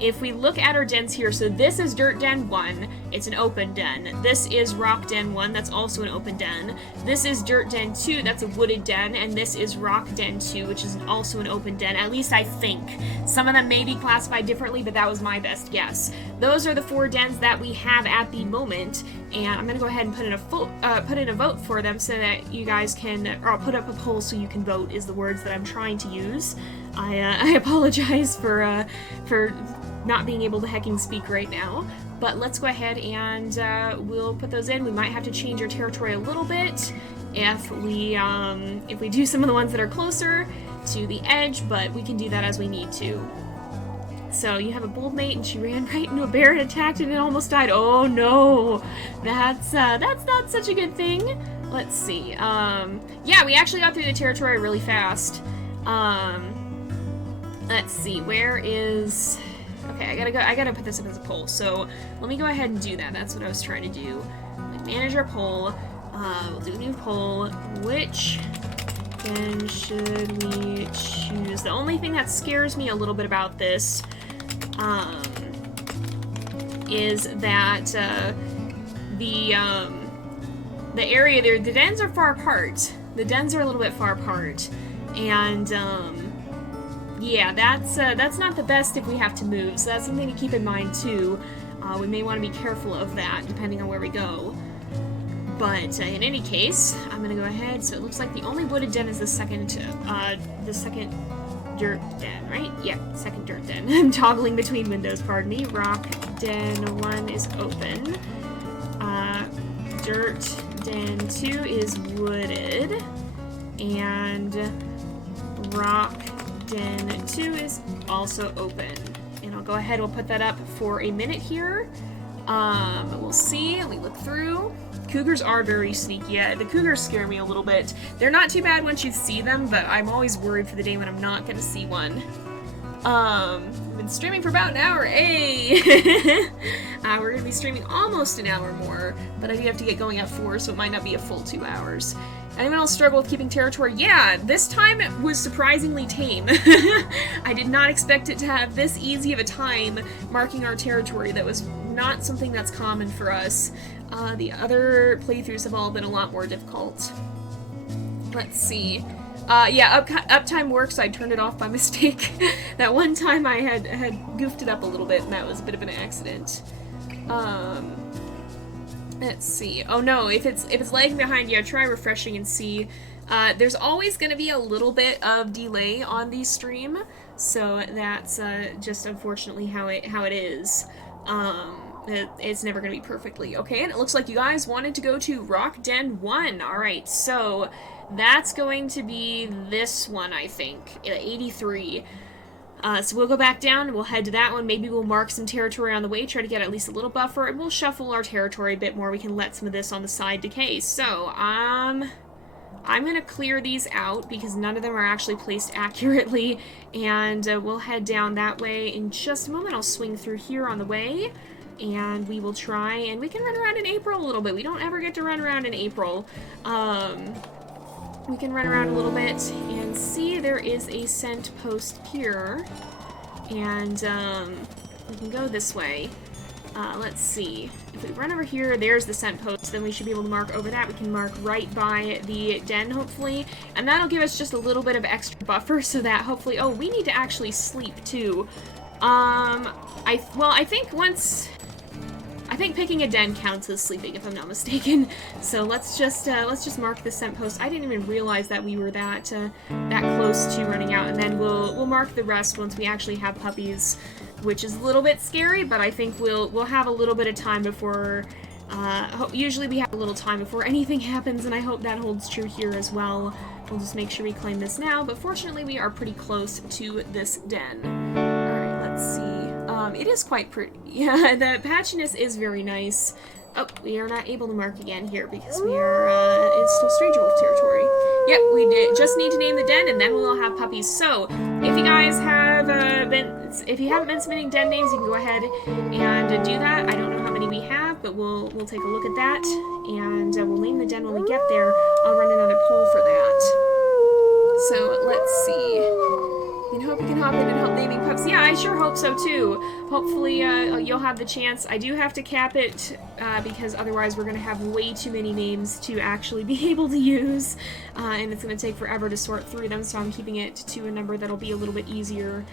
If we look at our dens here, so this is Dirt Den 1, it's an open den. This is Rock Den 1, that's also an open den. This is Dirt Den 2, that's a wooded den, and this is Rock Den 2, which is also an open den, at least I think. Some of them may be classified differently, but that was my best guess. Those are the 4 dens that we have at the moment, and I'm gonna go ahead and put in a vote for them so that you guys can, or I'll put up a poll so you can vote is the words that I'm trying to use. I apologize for not being able to hecking speak right now, but let's go ahead and we'll put those in. We might have to change our territory a little bit if we do some of the ones that are closer to the edge, but we can do that as we need to. So you have a bold mate, and she ran right into a bear and attacked it and it almost died. Oh no, that's not such a good thing. Let's see. Yeah, we actually got through the territory really fast. Let's see, where is... Okay, I gotta put this up as a poll, so let me go ahead and do that. That's what I was trying to do. Manage our poll. We'll do a new poll. Which den should we choose? The only thing that scares me a little bit about this is that the area there, the dens are far apart. The dens are a little bit far apart, and yeah, that's not the best if we have to move, so that's something to keep in mind too. We may want to be careful of that depending on where we go. But in any case, I'm gonna go ahead. So it looks like the only wooded den is the second dirt den, right? Yeah, second dirt den. I'm toggling between windows, pardon me. Rock Den 1 is open. Dirt Den 2 is wooded. And Rock Den 2 is also open. And I'll go ahead, we'll put that up for a minute here. We'll see, we look through. Cougars are very sneaky. The cougars scare me a little bit. They're not too bad once you see them, but I'm always worried for the day when I'm not gonna see one. I've been streaming for about an hour, hey! We're gonna be streaming almost an hour more, but I do have to get going at 4, so it might not be a full 2 hours. Anyone else struggle with keeping territory? Yeah, this time it was surprisingly tame. I did not expect it to have this easy of a time marking our territory. That was not something that's common for us. The other playthroughs have all been a lot more difficult. Let's see. Yeah, uptime works. I turned it off by mistake. That one time I had goofed it up a little bit, and that was a bit of an accident. Let's see. Oh no, if it's lagging behind you, try refreshing and see. There's always going to be a little bit of delay on the stream, so that's just unfortunately how it is. It's never going to be perfectly okay. And it looks like you guys wanted to go to Rock Den 1. All right, so that's going to be this one, I think, 83. So we'll go back down, and we'll head to that one. Maybe we'll mark some territory on the way, try to get at least a little buffer, and we'll shuffle our territory a bit more. We can let some of this on the side decay. So, I'm going to clear these out because none of them are actually placed accurately, and we'll head down that way in just a moment. I'll swing through here on the way, and we will try, and we can run around in April a little bit. We don't ever get to run around in April. We can run around a little bit and see there is a scent post here, and we can go this way. Let's see. If we run over here, there's the scent post, then we should be able to mark over that. We can mark right by the den, hopefully, and that'll give us just a little bit of extra buffer so that hopefully... Oh, we need to actually sleep, too. I think picking a den counts as sleeping, if I'm not mistaken. So let's just mark the scent post. I didn't even realize that we were that close to running out, and then we'll mark the rest once we actually have puppies, which is a little bit scary, but I think we'll have a little bit of time before. Usually we have a little time before anything happens, and I hope that holds true here as well. We'll just make sure we claim this now, but fortunately we are pretty close to this den. Alright, let's see. It is quite pretty. Yeah, the patchiness is very nice. Oh, we are not able to mark again here because we are, it's still Stranger Wolf territory. Yep, we just need to name the den and then we'll all have puppies. So, if you guys have if you haven't been submitting den names, you can go ahead and do that. I don't know how many we have, but we'll take a look at that and we'll name the den when we get there. I'll run another poll for that. So, let's see. I hope you can hop in and help naming pups. Yeah, I sure hope so too. Hopefully you'll have the chance. I do have to cap it because otherwise we're going to have way too many names to actually be able to use. And it's going to take forever to sort through them, so I'm keeping it to a number that'll be a little bit easier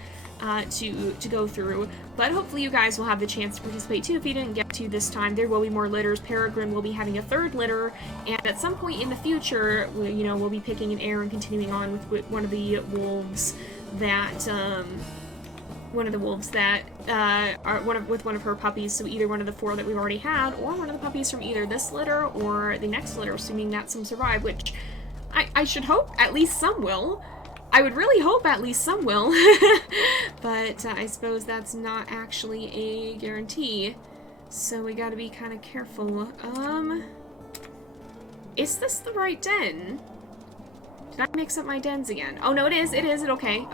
to go through. But hopefully you guys will have the chance to participate too if you didn't get to this time. There will be more litters. Peregrine will be having a third litter, and at some point in the future, we'll be picking an heir and continuing on with one of the wolves that are with one of her puppies, so either one of the 4 that we've already had, or one of the puppies from either this litter or the next litter, assuming that some survive, which I should hope at least some will. I would really hope at least some will, but I suppose that's not actually a guarantee, so we gotta be kind of careful. Is this the right den? Did I mix up my dens again? Oh, no, it is. Okay,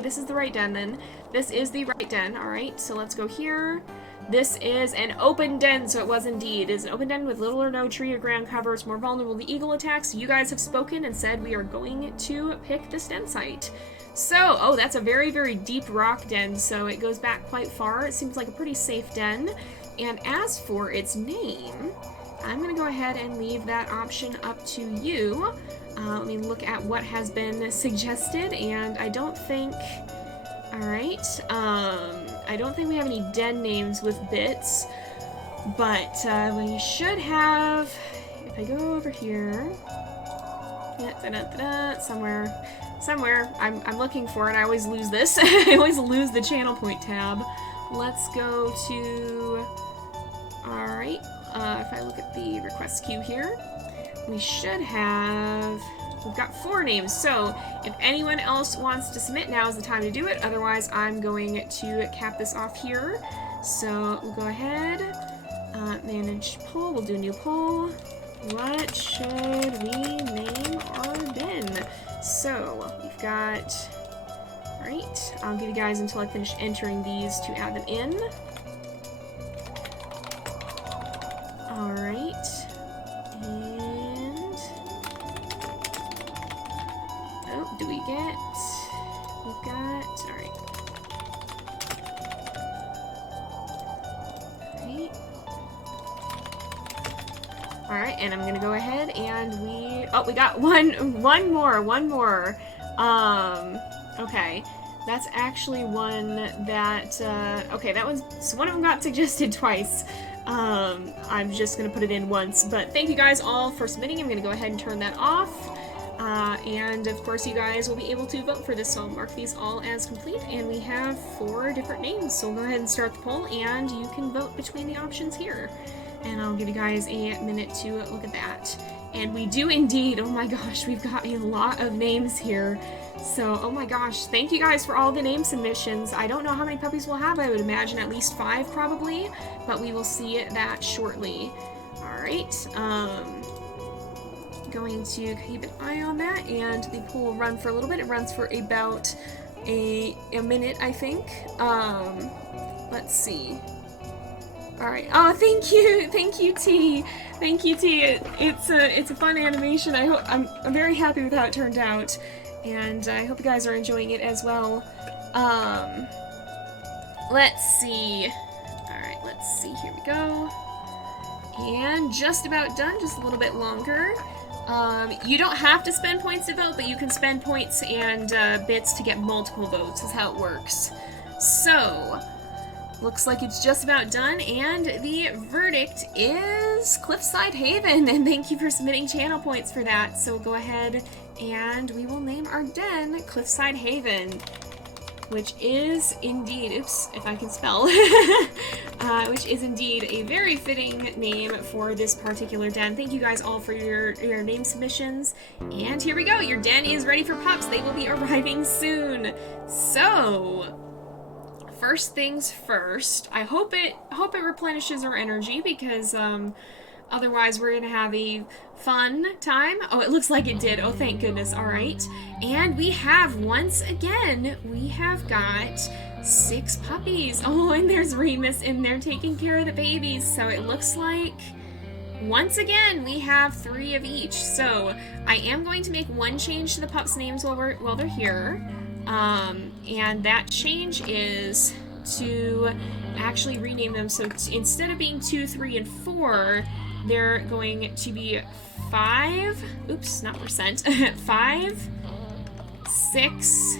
this is the right den, then. This is the right den. Alright, so let's go here. This is an open den, so it was indeed. It's an open den with little or no tree or ground cover. It's more vulnerable to eagle attacks. You guys have spoken and said we are going to pick this den site. So, oh, that's a very, very deep rock den, so it goes back quite far. It seems like a pretty safe den. And as for its name, I'm going to go ahead and leave that option up to you. Let me look at what has been suggested, and I don't think... Alright, I don't think we have any den names with bits, but we should have... If I go over here... Somewhere. I'm looking for it. I always lose this. I always lose the channel point tab. Let's go to... Alright, if I look at the request queue here, we should have... We've got 4 names, so if anyone else wants to submit, now is the time to do it. Otherwise, I'm going to cap this off here. So we'll go ahead, manage poll. We'll do a new poll. What should we name our den? So we've got... Alright, I'll give you guys until I finish entering these to add them in. Alright. Do we get... We've got... Alright. Alright, and I'm gonna go ahead and we... Oh, we got one more. Okay. That's actually one that, okay, that was... So one of them got suggested twice. I'm just gonna put it in once, but thank you guys all for submitting. I'm gonna go ahead and turn that off. And of course you guys will be able to vote for this, so I'll mark these all as complete, and we have 4 different names, so we'll go ahead and start the poll, and you can vote between the options here. And I'll give you guys a minute to look at that. And we do indeed, oh my gosh, we've got a lot of names here. So, oh my gosh, thank you guys for all the name submissions. I don't know how many puppies we'll have. I would imagine at least 5 probably, but we will see that shortly. Alright, going to keep an eye on that, and the poll will run for a little bit. It runs for about a minute, I think. Let's see. Alright, oh, thank you, T. Thank you, T. It's a fun animation. I'm very happy with how it turned out, and I hope you guys are enjoying it as well. Let's see. Alright, let's see, here we go. And just about done, just a little bit longer. You don't have to spend points to vote, but you can spend points and bits to get multiple votes, is how it works. So, looks like it's just about done, and the verdict is Cliffside Haven, and thank you for submitting channel points for that. So go ahead and we will name our den Cliffside Haven, which is indeed, oops, if I can spell, which is indeed a very fitting name for this particular den. Thank you guys all for your name submissions. And here we go, your den is ready for pups. They will be arriving soon. So, first things first, I hope it replenishes our energy, because otherwise we're gonna have a fun time. Oh, it looks like it did. Oh, thank goodness. All right. And we have, once again, we have got 6 puppies. Oh, and there's Remus in there taking care of the babies. So it looks like, once again, we have 3 of each. So I am going to make one change to the pups' names while they're here. And that change is to actually rename them. So instead of being 2, 3, and 4, they're going to be 5, oops, not percent, 5, 6,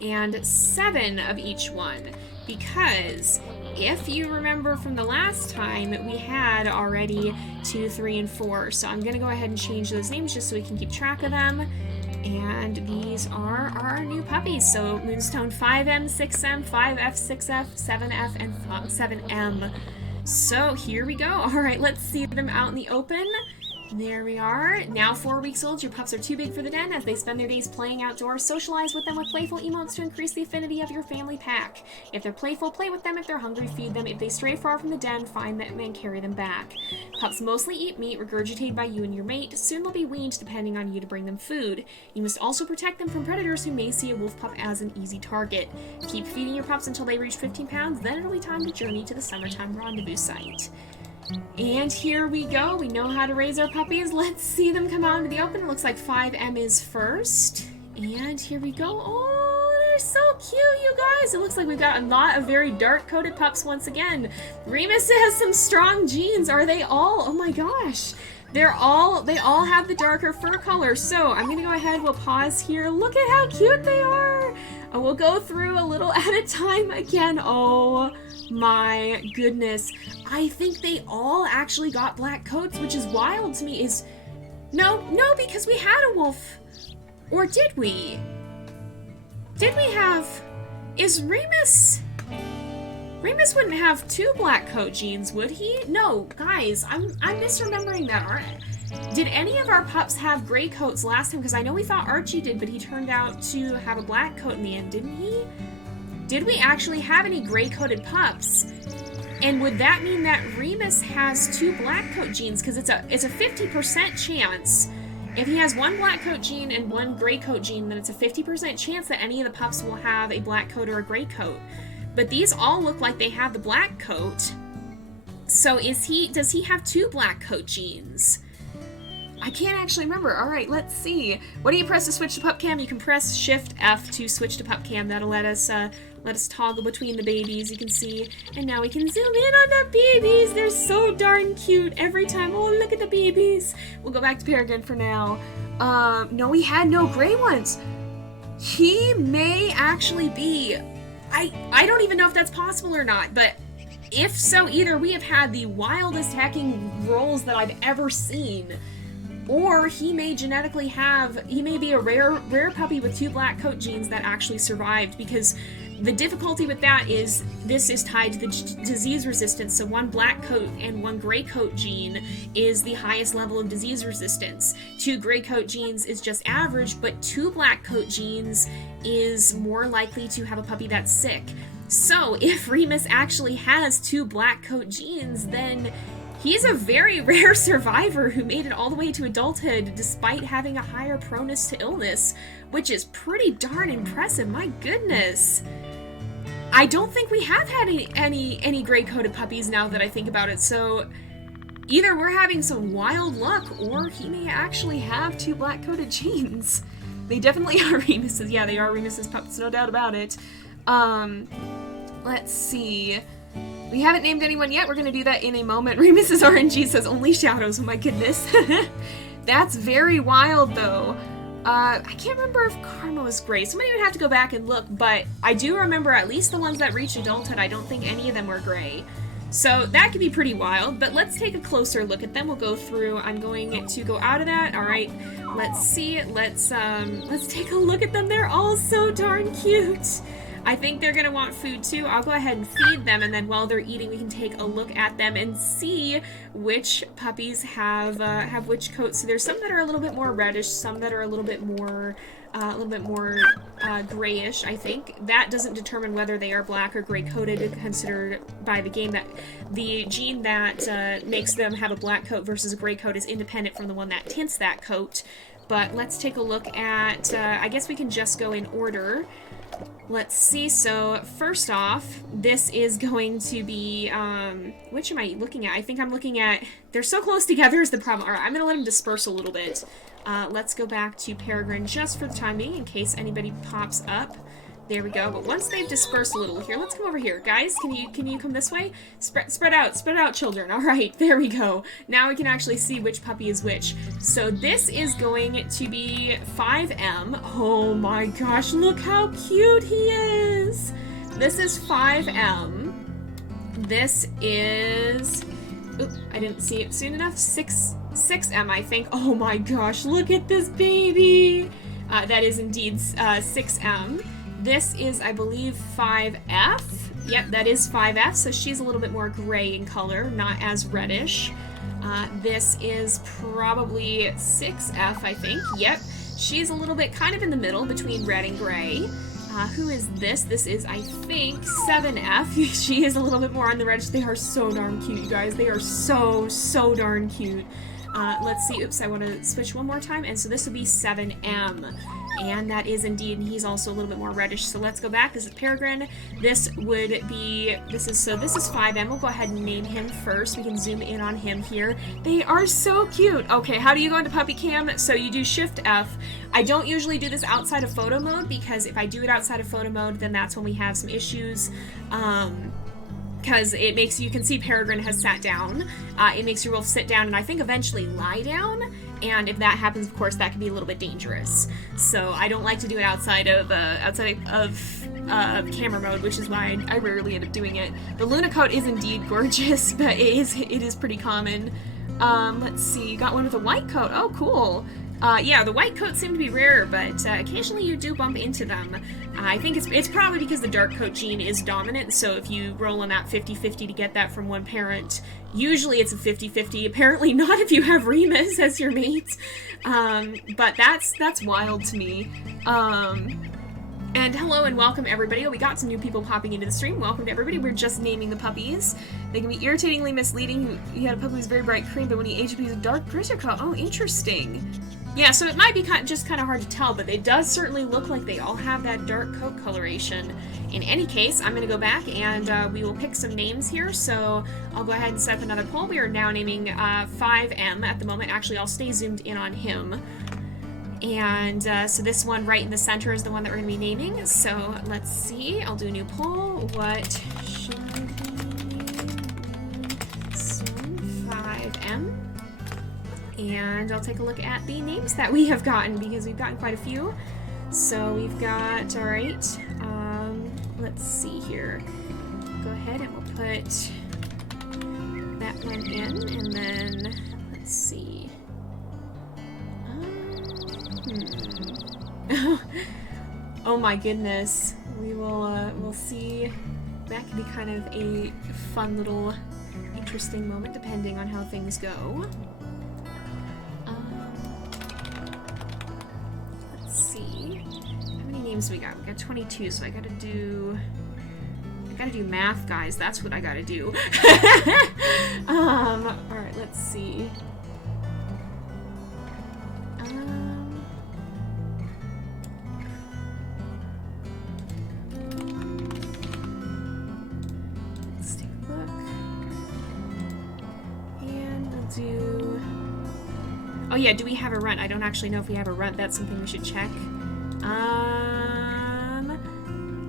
and 7 of each one. Because if you remember from the last time, we had already 2, 3, and 4. So I'm going to go ahead and change those names just so we can keep track of them. And these are our new puppies. So Moonstone 5M, 6M, 5F, 6F, 7F, and 7M. So here we go. All right, let's see them out in the open. There we are. Now 4 weeks old, your pups are too big for the den. As they spend their days playing outdoors, socialize with them with playful emotes to increase the affinity of your family pack. If they're playful, play with them. If they're hungry, feed them. If they stray far from the den, find them and carry them back. Pups mostly eat meat regurgitated by you and your mate. Soon they'll be weaned depending on you to bring them food. You must also protect them from predators who may see a wolf pup as an easy target. Keep feeding your pups until they reach 15 pounds, then it'll be time to journey to the summertime rendezvous site. And here we go. We know how to raise our puppies. Let's see them come out into the open. It looks like 5M is first. And here we go. Oh, they're so cute, you guys. It looks like we've got a lot of very dark-coated pups once again. Remus has some strong genes. Are they all? Oh my gosh. They all have the darker fur color. So I'm going to go ahead. We'll pause here. Look at how cute they are. And we'll go through a little at a time again. Oh my goodness. I think they all actually got black coats, which is wild to me. No, because we had a wolf. Or did we? Did we have... Is Remus... Remus wouldn't have 2 black coat genes, would he? No, guys, I'm misremembering that. Did any of our pups have gray coats last time? Because I know we thought Archie did, but he turned out to have a black coat in the end, didn't he? Did we actually have any gray-coated pups? And would that mean that Remus has 2 black coat genes? Because it's a 50% chance. If he has 1 black coat gene and 1 gray coat gene, then it's a 50% chance that any of the pups will have a black coat or a gray coat. But these all look like they have the black coat. So does he have 2 black coat genes? I can't actually remember. All right, let's see. What do you press to switch to pup cam? You can press Shift F to switch to pup cam. That'll let us toggle between the babies, you can see. And now we can zoom in on the babies. They're so darn cute every time. Oh, look at the babies. We'll go back to Peregrine for now. No, we had no gray ones. He may actually be... I don't even know if that's possible or not, but if so, either we have had the wildest hacking rolls that I've ever seen, or he may genetically he may be a rare puppy with 2 black coat genes that actually survived, because the difficulty with that is this is tied to the disease resistance. So 1 black coat and 1 gray coat gene is the highest level of disease resistance. 2 gray coat genes is just average, but 2 black coat genes is more likely to have a puppy that's sick. So if Remus actually has 2 black coat genes, then he's a very rare survivor who made it all the way to adulthood despite having a higher proneness to illness, which is pretty darn impressive. My goodness. I don't think we have had any gray-coated puppies now that I think about it, so either we're having some wild luck or he may actually have 2 black-coated genes. They definitely are Remus's. Yeah, they are Remus's pups, no doubt about it. Let's see. We haven't named anyone yet. We're going to do that in a moment. Remus's RNG says only shadows. Oh my goodness. That's very wild, though. I can't remember if Karma was gray. Somebody would have to go back and look, but I do remember at least the ones that reached adulthood. I don't think any of them were gray. So that could be pretty wild, but let's take a closer look at them. We'll go through. I'm going to go out of that. All right, let's see. Let's take a look at them. They're all so darn cute. I think they're gonna want food too. I'll go ahead and feed them, and then while they're eating, we can take a look at them and see which puppies have which coats. So there's some that are a little bit more reddish, some that are a little bit more a little bit more grayish, I think. That doesn't determine whether they are black or gray-coated, considered by the game that the gene that makes them have a black coat versus a gray coat is independent from the one that tints that coat. But let's take a look at, I guess we can just go in order. Let's see, so first off, this is going to be, which am I looking at? I think I'm looking at, they're so close together is the problem. Alright, I'm going to let them disperse a little bit. Let's go back to Peregrine just for the time being, in case anybody pops up. There we go, but once they've dispersed a little, here, let's come over here. Guys, can you come this way? Spread out, children. Alright, there we go. Now we can actually see which puppy is which. So this is going to be 5M. Oh my gosh, look how cute he is! This is 5M. This is... Oop, I didn't see it soon enough. 6M, I think. Oh my gosh, look at this baby! That is indeed 6M. This is, I believe, 5F. Yep, that is 5F, so she's a little bit more gray in color, not as reddish. This is probably 6F, I think. Yep, she's a little bit kind of in the middle between red and gray. Who is this? This is, I think, 7F. She is a little bit more on the reddish. They are so darn cute, you guys. They are so darn cute. Let's see. Oops, I want to switch one more time. And so this would be 7M. And that is indeed, and he's also a little bit more reddish. So let's go back. This is Peregrine. This would be, this is 5M. We'll go ahead and name him first. We can zoom in on him here. They are so cute. Okay, how do you go into puppy cam? So you do Shift F. I don't usually do this outside of photo mode, because if I do it outside of photo mode, then that's when we have some issues. Because it makes, you can see Peregrine has sat down. It makes your wolf sit down and I think eventually lie down. And if that happens, of course, that can be a little bit dangerous. So I don't like to do it outside of camera mode, which is why I rarely end up doing it. The Luna coat is indeed gorgeous, but it is pretty common. Let's see, you got one with a white coat. Oh, cool. Yeah, the white coats seem to be rare, but occasionally you do bump into them. I think it's probably because the dark coat gene is dominant, so if you roll on that 50-50 to get that from one parent, usually it's a 50-50. Apparently not if you have Remus as your mate. But that's wild to me. And hello and welcome everybody. Oh, we got some new people popping into the stream. Welcome to everybody. We're just naming the puppies. They can be irritatingly misleading. He had a puppy who was very bright cream, but when he aged up, he was a dark gritter coat. Oh, interesting. Yeah, so it might be just kind of hard to tell, but it does certainly look like they all have that dark coat coloration. In any case, I'm going to go back and we will pick some names here. So I'll go ahead and set up another poll. We are now naming 5M at the moment. Actually, I'll stay zoomed in on him. And so this one right in the center is the one that we're going to be naming. So let's see. I'll do a new poll. What should we name soon? 5M. And I'll take a look at the names that we have gotten, because we've gotten quite a few. So we've got, alright, let's see here. Go ahead and we'll put that one in, and then, let's see. Oh my goodness. We'll see. That could be kind of a fun little interesting moment depending on how things go. Let's see. How many names we got? We got 22, so I gotta do math, guys. That's what I gotta do. Alright, let's see. Let's take a look. And we'll do... Oh yeah, do we have a runt? I don't actually know if we have a runt. That's something we should check.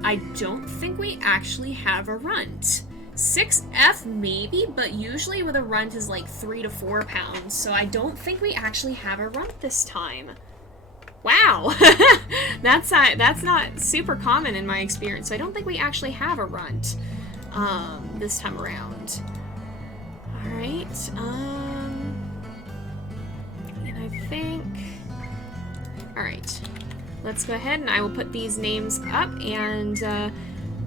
I don't think we actually have a runt. 6F maybe, but usually with a runt is like 3 to 4 pounds, so I don't think we actually have a runt this time. Wow! That's not super common in my experience, so I don't think we actually have a runt this time around. Alright, and I think... Alright. Let's go ahead and I will put these names up and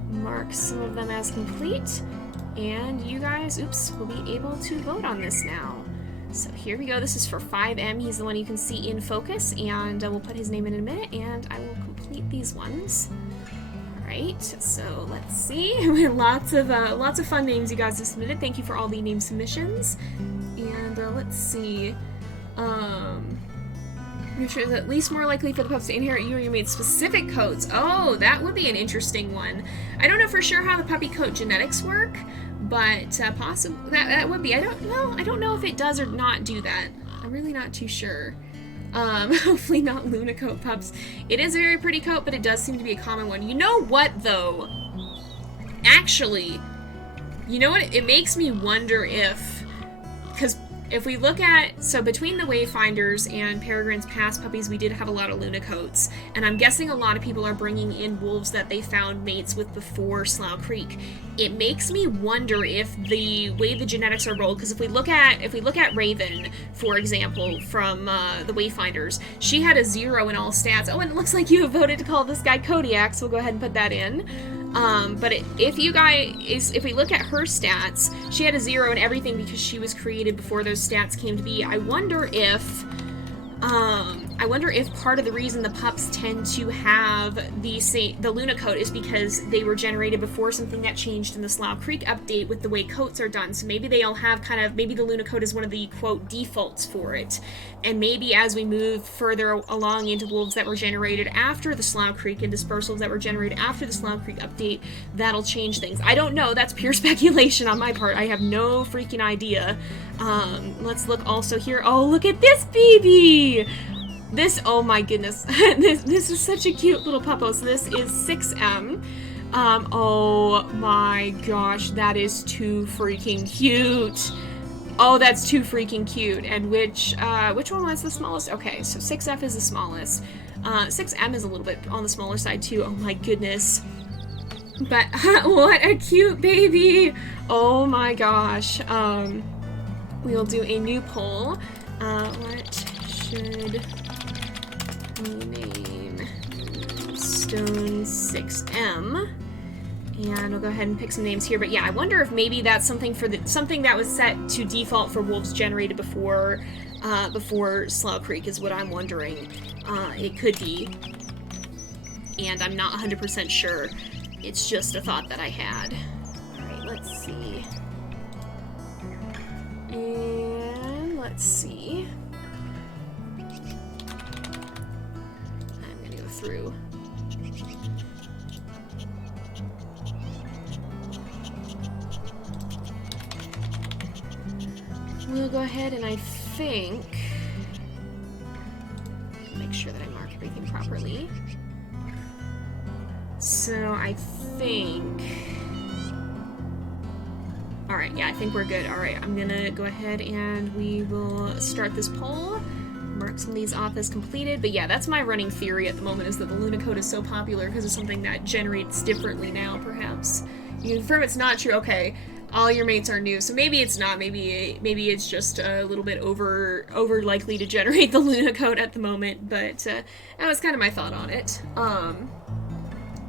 mark some of them as complete. And you guys, oops, will be able to vote on this now. So here we go. This is for 5M. He's the one you can see in focus, and we'll put his name in a minute, and I will complete these ones. Alright, so let's see. We have lots of fun names you guys have submitted. Thank you for all the name submissions. And let's see. Which is at least more likely for the pups to inherit you or your mate's specific coats. Oh, that would be an interesting one. I don't know for sure how the puppy coat genetics work, but possibly that would be. I don't know if it does or not do that. I'm really not too sure. Hopefully not Luna coat pups. It is a very pretty coat, but it does seem to be a common one. You know what, though? Actually, you know what? It makes me wonder if, because if we look at, so between the Wayfinders and Peregrine's past puppies, we did have a lot of Luna coats, and I'm guessing a lot of people are bringing in wolves that they found mates with before Slough Creek. It makes me wonder if the way the genetics are rolled, because if we look at Raven, for example, from the Wayfinders, she had a 0 in all stats. Oh, and it looks like you have voted to call this guy Kodiak, so we'll go ahead and put that in. But if we look at her stats, she had a 0 in everything because she was created before those stats came to be. I wonder if part of the reason the pups tend to have the Luna coat is because they were generated before something that changed in the Slough Creek update with the way coats are done. So maybe they all have maybe the Luna coat is one of the, quote, defaults for it. And maybe as we move further along into wolves that were generated after the Slough Creek and dispersals that were generated after the Slough Creek update, that'll change things. I don't know. That's pure speculation on my part. I have no freaking idea. Let's look also here. Oh, look at this baby! This, oh my goodness. this is such a cute little puppo. So this is 6M. Oh my gosh, that is too freaking cute. Oh, that's too freaking cute. And which one was the smallest? Okay, so 6F is the smallest. 6M is a little bit on the smaller side too. Oh my goodness. But what a cute baby. Oh my gosh. We'll do a new poll. What should we name Stone 6M? And I'll go ahead and pick some names here. But yeah, I wonder if maybe that's something that was set to default for wolves generated before Slough Creek is what I'm wondering. It could be. And I'm not 100% sure. It's just a thought that I had. Alright, let's see. And let's see. I'm gonna go through. We'll go ahead and I think, make sure that I mark everything properly. So I think, alright, yeah, I think we're good. Alright, I'm gonna go ahead and we will start this poll. Mark some of these off as completed. But yeah, that's my running theory at the moment, is that the Luna code is so popular because of something that generates differently now, perhaps. You confirm it's not true. Okay, all your mates are new, so maybe it's not. Maybe it's just a little bit over likely to generate the Luna code at the moment. But that was kind of my thought on it.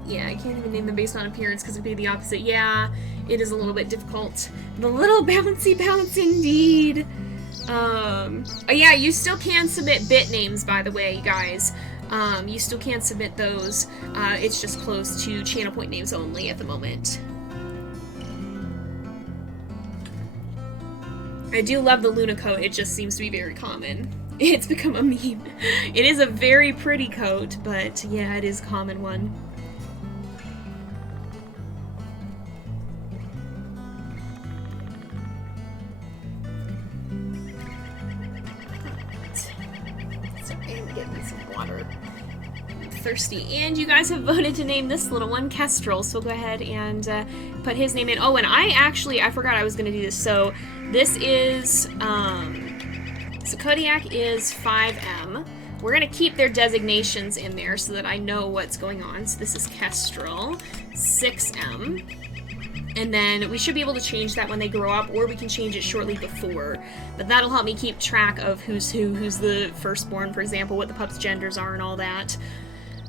Yeah, I can't even name them based on appearance because it'd be the opposite. Yeah, it is a little bit difficult. The little bouncy bounce indeed. Oh yeah, you still can submit bit names, by the way, guys. You still can submit those. It's just closed to channel point names only at the moment. I do love the Luna coat, it just seems to be very common. It's become a meme. It is a very pretty coat, but yeah, it is a common one. Sorry, I'm getting some water. I'm thirsty. And you guys have voted to name this little one Kestrel, so we'll go ahead and put his name in. Oh, and I forgot I was going to do this. So this is, so Kodiak is 5M. We're going to keep their designations in there so that I know what's going on. So this is Kestrel, 6M. And then we should be able to change that when they grow up, or we can change it shortly before. But that'll help me keep track of who's who's the firstborn, for example, what the pups' genders are and all that.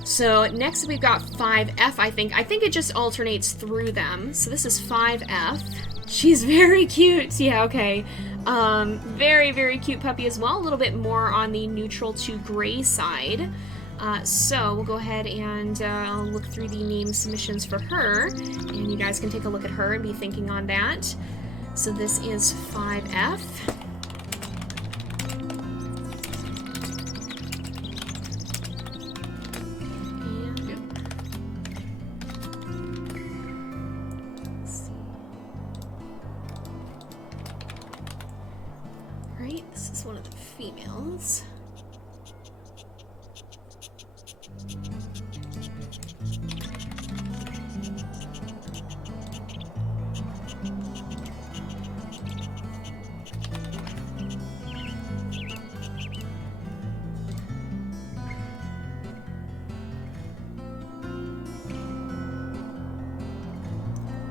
So next we've got 5F, I think. I think it just alternates through them. So this is 5F. She's very cute. Yeah, okay. Very, very cute puppy as well. A little bit more on the neutral to gray side. So we'll go ahead and look through the name submissions for her, and you guys can take a look at her and be thinking on that. So this is 5F. Right, this is one of the females.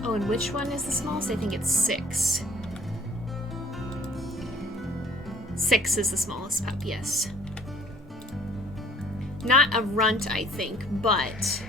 Oh, and which one is the smallest? I think it's 6. 6 is the smallest pup, yes. Not a runt, I think, but...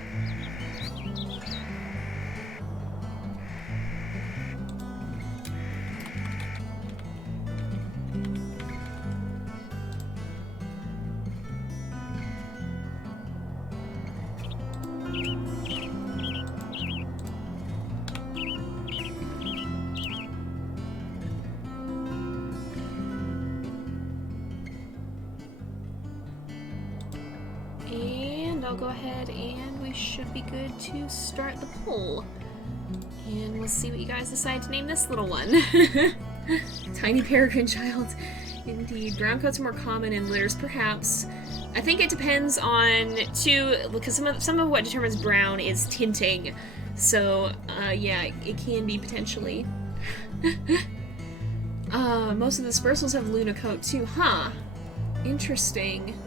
And I'll go ahead and we should be good to start the poll. And we'll see what you guys decide to name this little one. Tiny peregrine child. Indeed. Brown coats are more common in litters, perhaps. I think it depends on, too, because some of what determines brown is tinting. So, yeah, it can be potentially. Most of the dispersals have Luna coat, too. Huh. Interesting.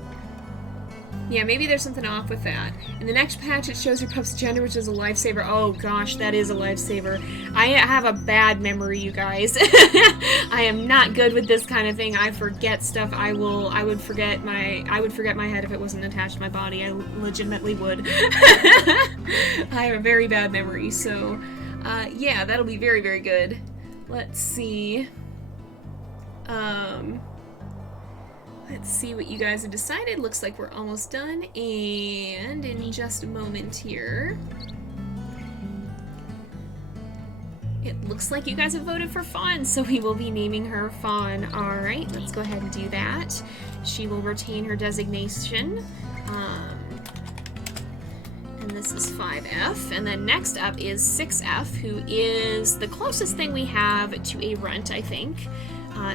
Yeah, maybe there's something off with that. In the next patch, it shows your pup's gender, which is a lifesaver. Oh gosh, that is a lifesaver. I have a bad memory, you guys. I am not good with this kind of thing. I forget stuff. I would forget my head if it wasn't attached to my body. I legitimately would. I have a very bad memory, so yeah, that'll be very, very good. Let's see. Let's see what you guys have decided. Looks like we're almost done, and in just a moment here, it looks like you guys have voted for Fawn, so we will be naming her Fawn. Alright, let's go ahead and do that. She will retain her designation. And this is 5F. And then next up is 6F, who is the closest thing we have to a runt, I think.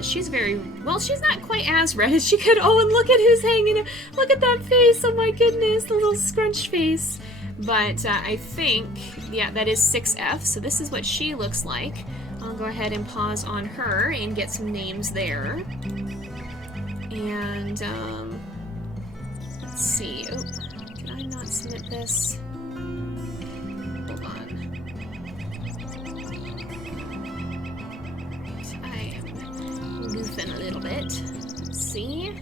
She's very, well, she's not quite as red as she could. Oh, and look at who's hanging. Look at that face. Oh my goodness, the little scrunched face. But I think, yeah, that is 6F. So this is what she looks like. I'll go ahead and pause on her and get some names there. And, let's see. Oh, did I not submit this? Hold on. Goofing a little bit. Let's see.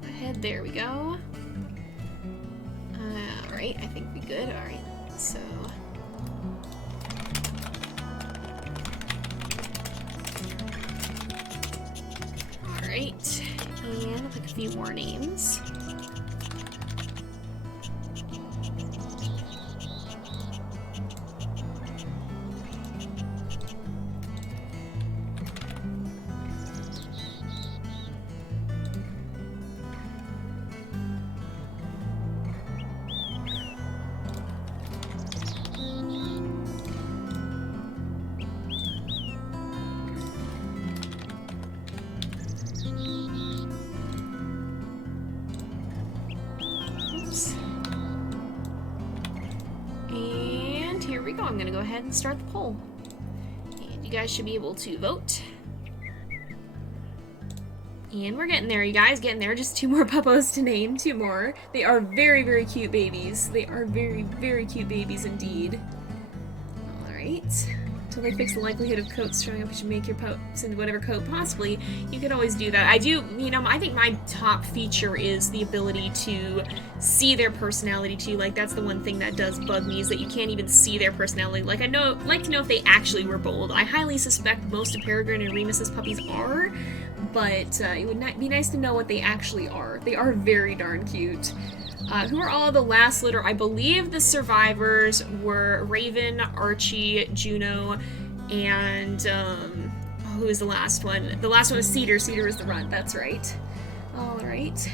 Go ahead, there we go. Alright, I think we're good. Alright, so. Alright, and I'll pick a few more names. And here we go. I'm going to go ahead and start the poll. And you guys should be able to vote. And we're getting there, you guys. Getting there. Just 2 more puppos to name. 2 more. They are very, very cute babies. They are very, very cute babies indeed. Alright. Until they fix the likelihood of coats showing up, you should make your pups into whatever coat possibly. You could always do that. I do, you know, I think my top feature is the ability to see their personality too. Like, that's the one thing that does bug me, is that you can't even see their personality. Like, like to know if they actually were bold. I highly suspect most of Peregrine and Remus's puppies are, but it would be nice to know what they actually are. They are very darn cute. Who are all the last litter? I believe the survivors were Raven, Archie, Juno, and who is the last one? The last one was Cedar. Cedar is the runt, that's right. Alright.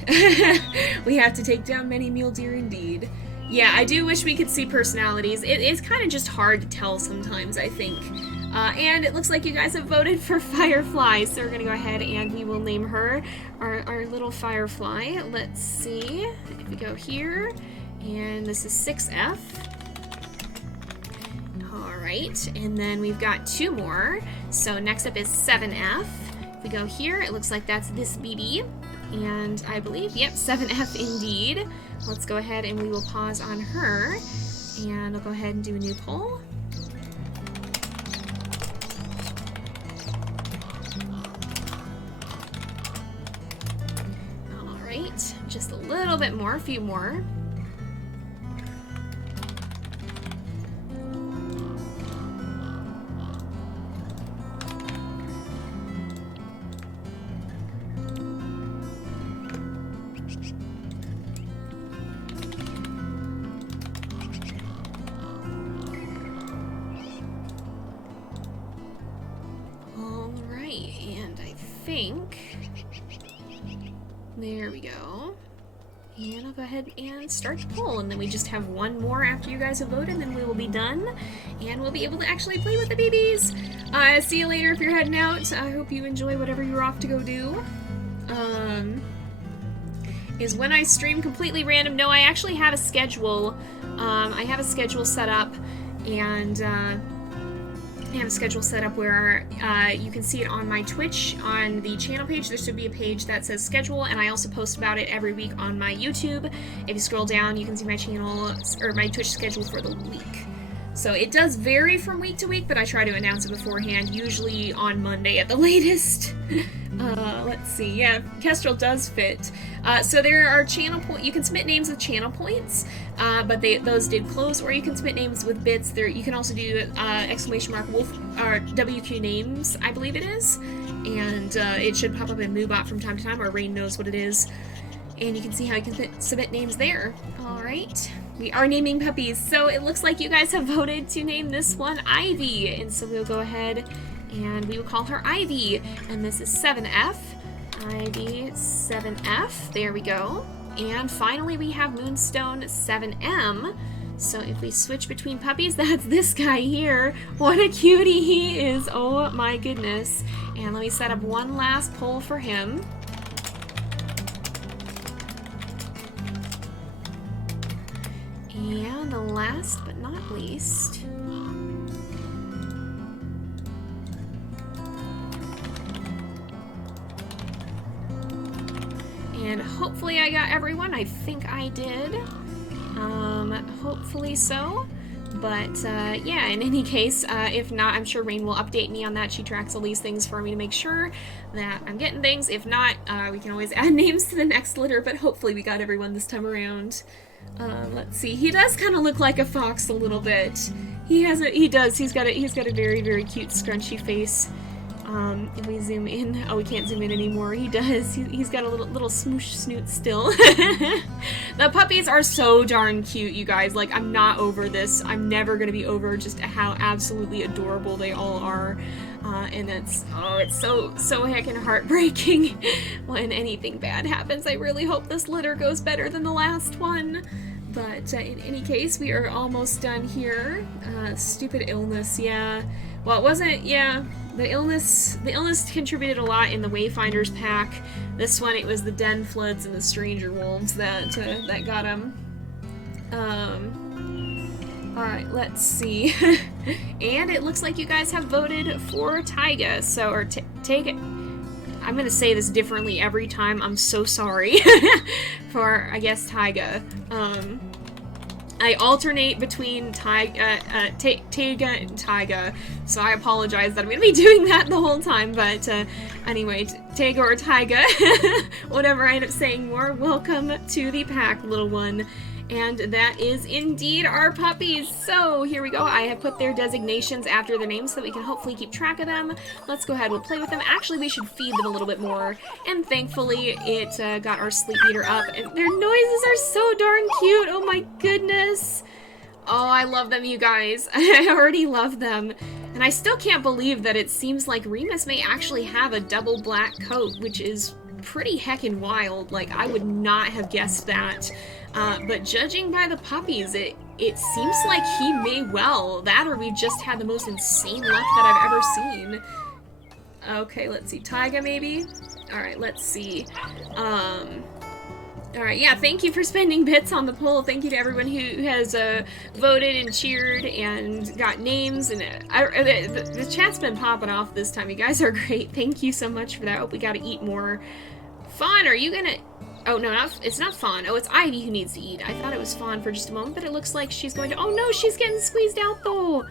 We have to take down many mule deer indeed. Yeah, I do wish we could see personalities. It is kind of just hard to tell sometimes, I think. And it looks like you guys have voted for Firefly, so we're gonna go ahead and we will name her our little Firefly. Let's see, if we go here, and this is 6F. Alright, and then we've got 2 more, so next up is 7F. If we go here, it looks like that's this BB, and I believe, yep, 7F indeed. Let's go ahead and we will pause on her, and I'll go ahead and do a new poll. Just a little bit more, a few more. All right, and I think there we go. And I'll go ahead and start the poll, and then we just have one more after you guys have voted, and then we will be done, and we'll be able to actually play with the babies. See you later if you're heading out. I hope you enjoy whatever you're off to go do. Is when I stream completely random? No, I actually have a schedule. I have a schedule set up, and I have a schedule set up where you can see it on my Twitch, on the channel page. There should be a page that says schedule, and I also post about it every week on my YouTube. If you scroll down, you can see my channel, or my Twitch schedule for the week. So it does vary from week to week, but I try to announce it beforehand, usually on Monday at the latest. Let's see, yeah, Kestrel does fit. So there are channel points. You can submit names with channel points, but those did close, or you can submit names with bits. There, you can also do !wolf or WQ names, I believe it is, and it should pop up in MooBot from time to time, or Rain knows what it is, and you can see how you can submit names there. All right. We are naming puppies, so it looks like you guys have voted to name this one Ivy, and so we'll go ahead and we will call her Ivy, and this is 7F. Ivy 7F, there we go. And finally we have Moonstone 7M. So if we switch between puppies, that's this guy here. What a cutie he is, oh my goodness. And let me set up one last poll for him. And the last but not least, and hopefully I got everyone. I think I did. Hopefully so. But yeah, in any case, if not, I'm sure Rain will update me on that. She tracks all these things for me to make sure that I'm getting things. If not, we can always add names to the next litter, but hopefully we got everyone this time around. Let's see. He does kind of look like a fox a little bit. He does. He's got a very, very cute scrunchy face. If we zoom in, oh, we can't zoom in anymore. He does. He's got a little smoosh snoot still. The puppies are so darn cute, you guys. Like, I'm not over this. I'm never gonna be over just how absolutely adorable they all are. And it's so heckin' heartbreaking when anything bad happens. I really hope this litter goes better than the last one. But in any case, we are almost done here. Stupid illness, yeah. Well, it wasn't, yeah. The illness contributed a lot in the Wayfinders pack. This one, it was the Den Floods and the Stranger Wolves that got him. Alright, let's see. And it looks like you guys have voted for Taiga, so, or take it. I'm gonna say this differently every time, I'm so sorry. For, I guess, Taiga. I alternate between Taiga and Taiga, so I apologize that I'm going to be doing that the whole time, but anyway, Taiga or Taiga, whatever I end up saying more, welcome to the pack, little one. And that is indeed our puppies. So here we go. I have put their designations after their names so that we can hopefully keep track of them. Let's go ahead, we'll play with them. Actually, we should feed them a little bit more. And thankfully, it got our sleep meter up. And their noises are so darn cute. Oh my goodness. Oh, I love them, you guys. I already love them. And I still can't believe that it seems like Remus may actually have a double black coat, which is pretty heckin' wild. Like, I would not have guessed that. But judging by the puppies, it seems like he may well. That or we've just had the most insane luck that I've ever seen. Okay, let's see. Taiga, maybe? Alright, let's see. Alright, yeah, thank you for spending bits on the poll. Thank you to everyone who has voted and cheered and got names. And the chat's been popping off this time. You guys are great. Thank you so much for that. I hope we got to eat more. Fawn, are you gonna... Oh, no, it's not Fawn. Oh, it's Ivy who needs to eat. I thought it was Fawn for just a moment, but it looks like she's going to... Oh, no, she's getting squeezed out, though.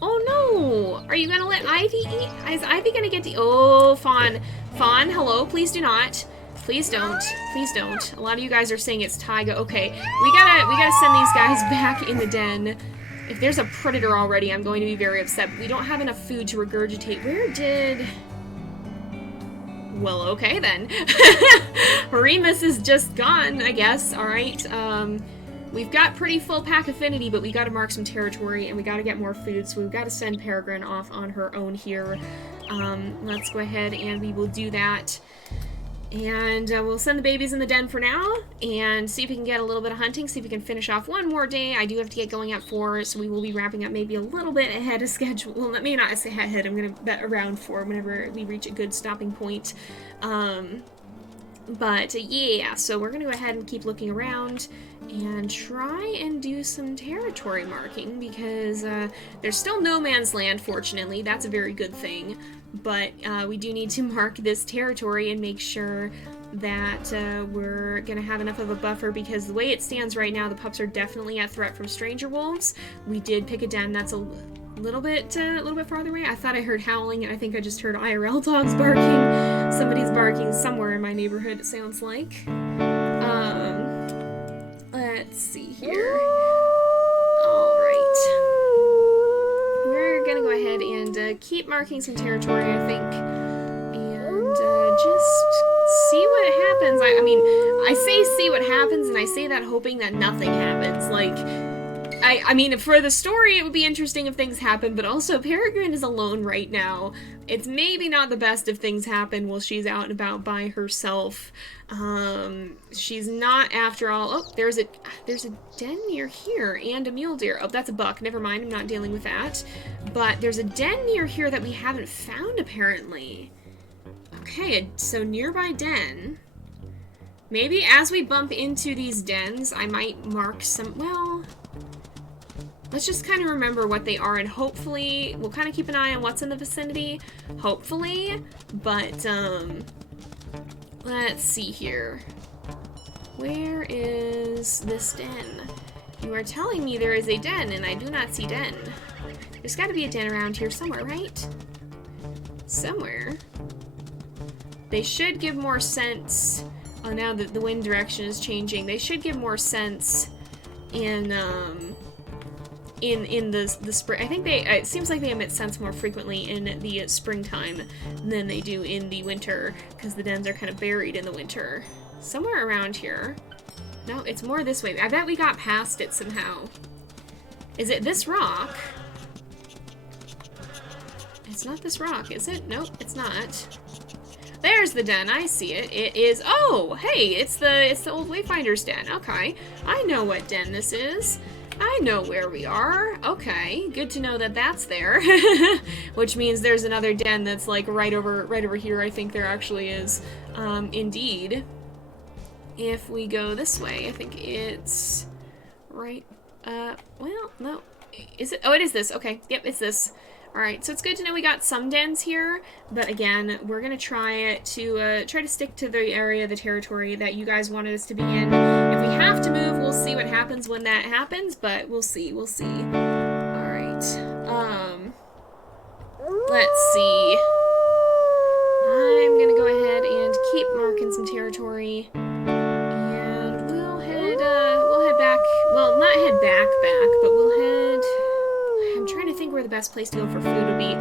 Oh, no. Are you going to let Ivy eat? Is Ivy going to get the... Oh, Fawn. Fawn, hello. Please do not. Please don't. Please don't. A lot of you guys are saying it's Taiga. Okay, we gotta send these guys back in the den. If there's a predator already, I'm going to be very upset. But we don't have enough food to regurgitate. Where did... Well, okay then. Remus is just gone, I guess. Alright, we've got pretty full pack affinity, but we gotta mark some territory, and we gotta get more food, so we've gotta send Peregrine off on her own here. Let's go ahead and we will do that. And we'll send the babies in the den for now, and see if we can get a little bit of hunting, see if we can finish off one more day. I do have to get going at 4, so we will be wrapping up maybe a little bit ahead of schedule. Well, maybe not say ahead, I'm going to bet around 4 whenever we reach a good stopping point. But yeah, so we're going to go ahead and keep looking around and try and do some territory marking, because there's still no man's land, fortunately. That's a very good thing. But we do need to mark this territory and make sure that we're going to have enough of a buffer, because the way it stands right now, the pups are definitely at threat from stranger wolves. We did pick a den that's a little bit farther away. I thought I heard howling, and I think I just heard IRL dogs barking. Somebody's barking somewhere in my neighborhood, it sounds like. Let's see here. Alright. We're gonna go ahead and keep marking some territory, I think, and just see what happens. I mean, I say see what happens, and I say that hoping that nothing happens. Like, I mean, for the story, it would be interesting if things happen, but also Peregrine is alone right now. It's maybe not the best if things happen while she's out and about by herself. She's not, after all... Oh, there's a den near here, and a mule deer. Oh, that's a buck. Never mind, I'm not dealing with that. But there's a den near here that we haven't found, apparently. Okay, so nearby den. Maybe as we bump into these dens, I might mark some... Well... Let's just kind of remember what they are, and hopefully we'll kind of keep an eye on what's in the vicinity. Hopefully, but let's see here. Where is this den? You are telling me there is a den, and I do not see den. There's got to be a den around here somewhere, right? Somewhere. They should give more sense. Oh, now that the wind direction is changing, they should give more sense in the spring. I think it seems like they emit scents more frequently in the springtime than they do in the winter, because the dens are kind of buried in the winter. Somewhere around here. No, it's more this way. I bet we got past it somehow. Is it this rock? It's not this rock, is it? Nope, it's not. There's the den, I see it. It is, oh, hey, it's the old Wayfinder's den. Okay, I know what den this is. I know where we are. Okay, good to know that that's there. Which means there's another den that's like right over here. I think there actually is. Indeed. If we go this way, I think it's right. Well, no. Is it? Oh, it is this. Okay. Yep, it's this. Alright, so it's good to know we got some dens here, but again, we're gonna try to stick to the area, the territory that you guys wanted us to be in. If we have to move, we'll see what happens when that happens, but we'll see, we'll see. Alright, let's see. I'm gonna go ahead and keep marking some territory, and we'll head back, well, not head back, but we'll head... I'm trying to think where the best place to go for food would be.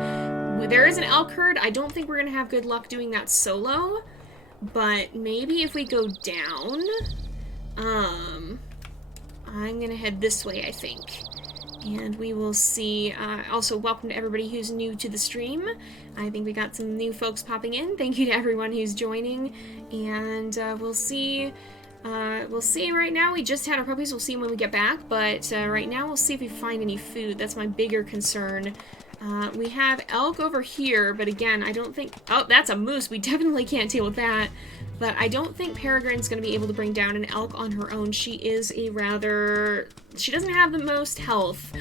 There is an elk herd. I don't think we're going to have good luck doing that solo, but maybe if we go down, I'm going to head this way, I think. And we will see. Also, welcome to everybody who's new to the stream. I think we got some new folks popping in. Thank you to everyone who's joining, and we'll see. We'll see right now. We just had our puppies. We'll see when we get back, but right now we'll see if we find any food. That's my bigger concern. We have elk over here, but again, I don't think... Oh, that's a moose. We definitely can't deal with that. But I don't think Peregrine's going to be able to bring down an elk on her own. She is a rather... She doesn't have the most health.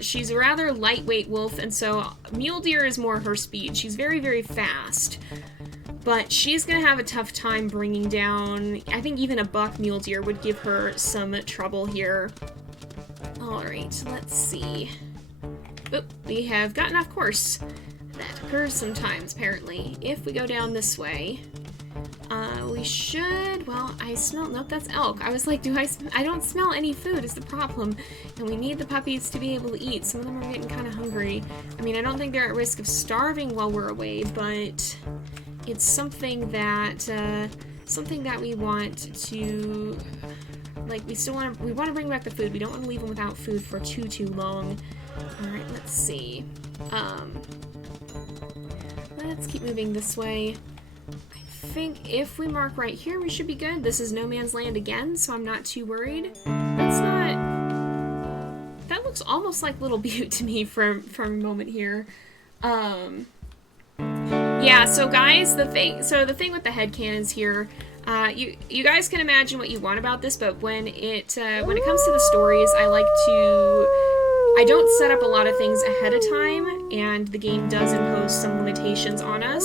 She's a rather lightweight wolf, and so mule deer is more her speed. She's very, very fast. But she's going to have a tough time bringing down... I think even a buck mule deer would give her some trouble here. Alright, let's see. Oop, we have gotten off course. That occurs sometimes, apparently. If we go down this way, we should... Well, I smell... Nope, that's elk. I was like, I don't smell any food is the problem. And we need the puppies to be able to eat. Some of them are getting kind of hungry. I mean, I don't think they're at risk of starving while we're away, but... It's something that we want to, like, we want to bring back the food. We don't want to leave them without food for too long. Alright, let's see. Let's keep moving this way. I think if we mark right here, we should be good. This is no man's land again, so I'm not too worried. That's not... That looks almost like Little Butte to me for a moment here. Yeah, so guys, the thing with the headcanons here, you guys can imagine what you want about this, but when it comes to the stories, I don't set up a lot of things ahead of time, and the game does impose some limitations on us.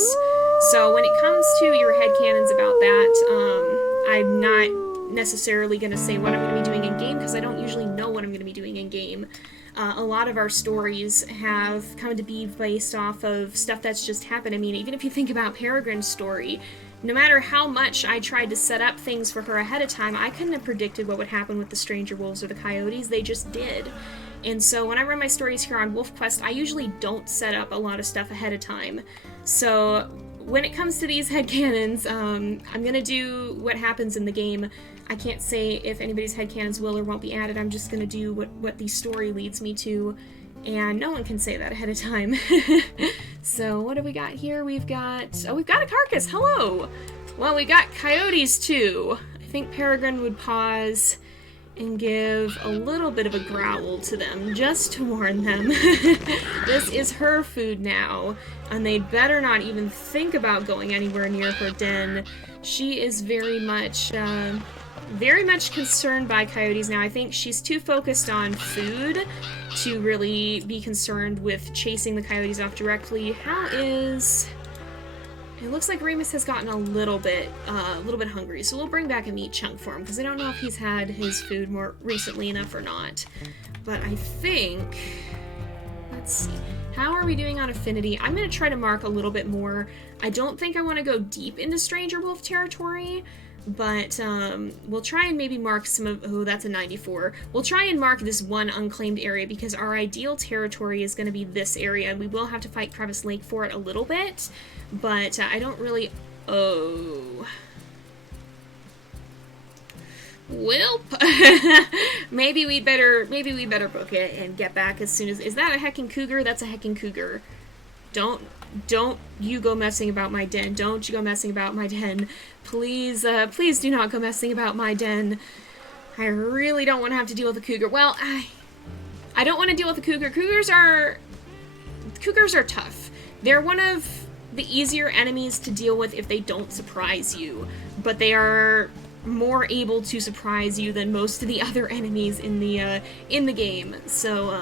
So when it comes to your headcanons about that, I'm not necessarily going to say what I'm going to be doing in game, because I don't usually know what I'm going to be doing in game. A lot of our stories have come to be based off of stuff that's just happened. I mean, even if you think about Peregrine's story, no matter how much I tried to set up things for her ahead of time, I couldn't have predicted what would happen with the stranger wolves or the coyotes. They just did. And so when I run my stories here on WolfQuest, I usually don't set up a lot of stuff ahead of time. So when it comes to these headcanons, I'm going to do what happens in the game. I can't say if anybody's headcanons will or won't be added. I'm just going to do what the story leads me to, and no one can say that ahead of time. So what have we got here? We've got a carcass. Hello! Well, we got coyotes too. I think Peregrine would pause and give a little bit of a growl to them, just to warn them. This is her food now, and they'd better not even think about going anywhere near her den. She is very much concerned by coyotes now. I think she's too focused on food to really be concerned with chasing the coyotes off directly. It looks like Remus has gotten a little bit hungry, so we'll bring back a meat chunk for him, because I don't know if he's had his food more recently enough or not. But I think... Let's see. How are we doing on affinity? I'm going to try to mark a little bit more. I don't think I want to go deep into Stranger Wolf territory, but we'll try and maybe mark some of... Oh, that's a 94. We'll try and mark this one unclaimed area, because our ideal territory is going to be this area, and we will have to fight Crevice Lake for it a little bit, but I don't really... Oh... Welp. maybe we better book it and get back as soon as... Is that a heckin' cougar? That's a heckin' cougar. Don't you go messing about my den. Don't you go messing about my den. Please, please do not go messing about my den. I really don't want to have to deal with a cougar. Well, I don't want to deal with a cougar. Cougars are tough. They're one of the easier enemies to deal with if they don't surprise you, but they are more able to surprise you than most of the other enemies in the game. So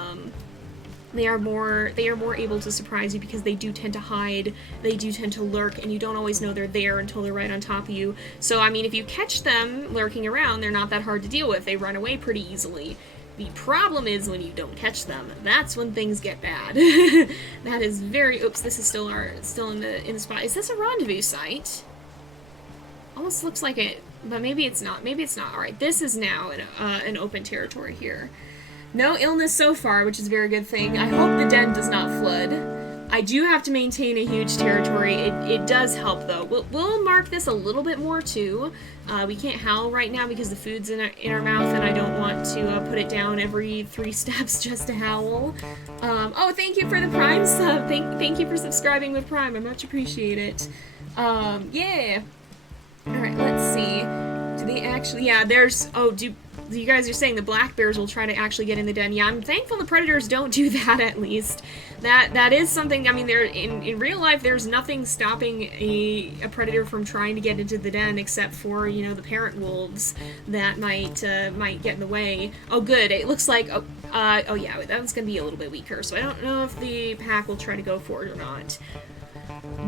they are more able to surprise you because they do tend to hide, they do tend to lurk, and you don't always know they're there until they're right on top of you. So, I mean, if you catch them lurking around, they're not that hard to deal with. They run away pretty easily. The problem is when you don't catch them. That's when things get bad. That is very... Oops, this is still in the spot. Is this a rendezvous site? Almost looks like it, but maybe it's not. Maybe it's not. Alright, this is now an open territory here. No illness so far, which is a very good thing. I hope the den does not flood. I do have to maintain a huge territory. It does help, though. We'll mark this a little bit more, too. We can't howl right now because the food's in our mouth, and I don't want to put it down every 3 steps just to howl. Oh, thank you for the Prime sub. Thank you for subscribing with Prime. I much appreciate it. Yeah. Alright, let's see. Do they actually... Yeah, there's... Oh, you guys are saying the black bears will try to actually get in the den. Yeah, I'm thankful the predators don't do that, at least. That is something, I mean, in real life, there's nothing stopping a predator from trying to get into the den except for, you know, the parent wolves that might get in the way. Oh, good. It looks like, oh yeah, that one's gonna be a little bit weaker, so I don't know if the pack will try to go for it or not.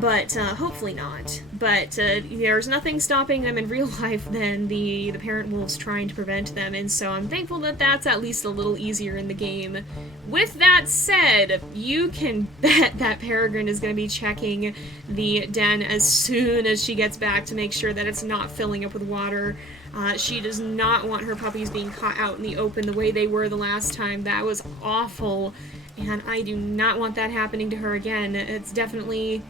But, hopefully not. But, there's nothing stopping them in real life than the parent wolves trying to prevent them, and so I'm thankful that that's at least a little easier in the game. With that said, you can bet that Peregrine is going to be checking the den as soon as she gets back to make sure that it's not filling up with water. She does not want her puppies being caught out in the open the way they were the last time. That was awful, and I do not want that happening to her again. It's definitely...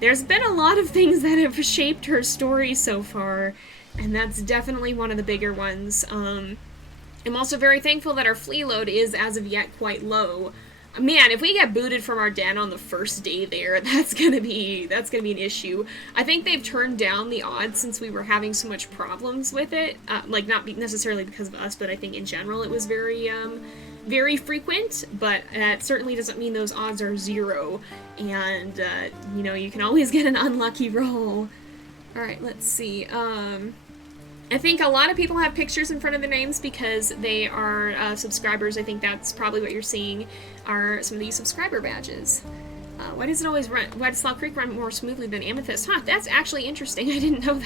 There's been a lot of things that have shaped her story so far, and that's definitely one of the bigger ones. I'm also very thankful that our flea load is, as of yet, quite low. Man, if we get booted from our den on the first day there, that's gonna be an issue. I think they've turned down the odds since we were having so much problems with it. Like, not necessarily because of us, but I think in general it was very frequent, but it certainly doesn't mean those odds are 0, and, you know, you can always get an unlucky roll. Alright, let's see, I think a lot of people have pictures in front of the names because they are, subscribers. I think that's probably what you're seeing are some of these subscriber badges. Why does Slough Creek run more smoothly than Amethyst? Huh, that's actually interesting, I didn't know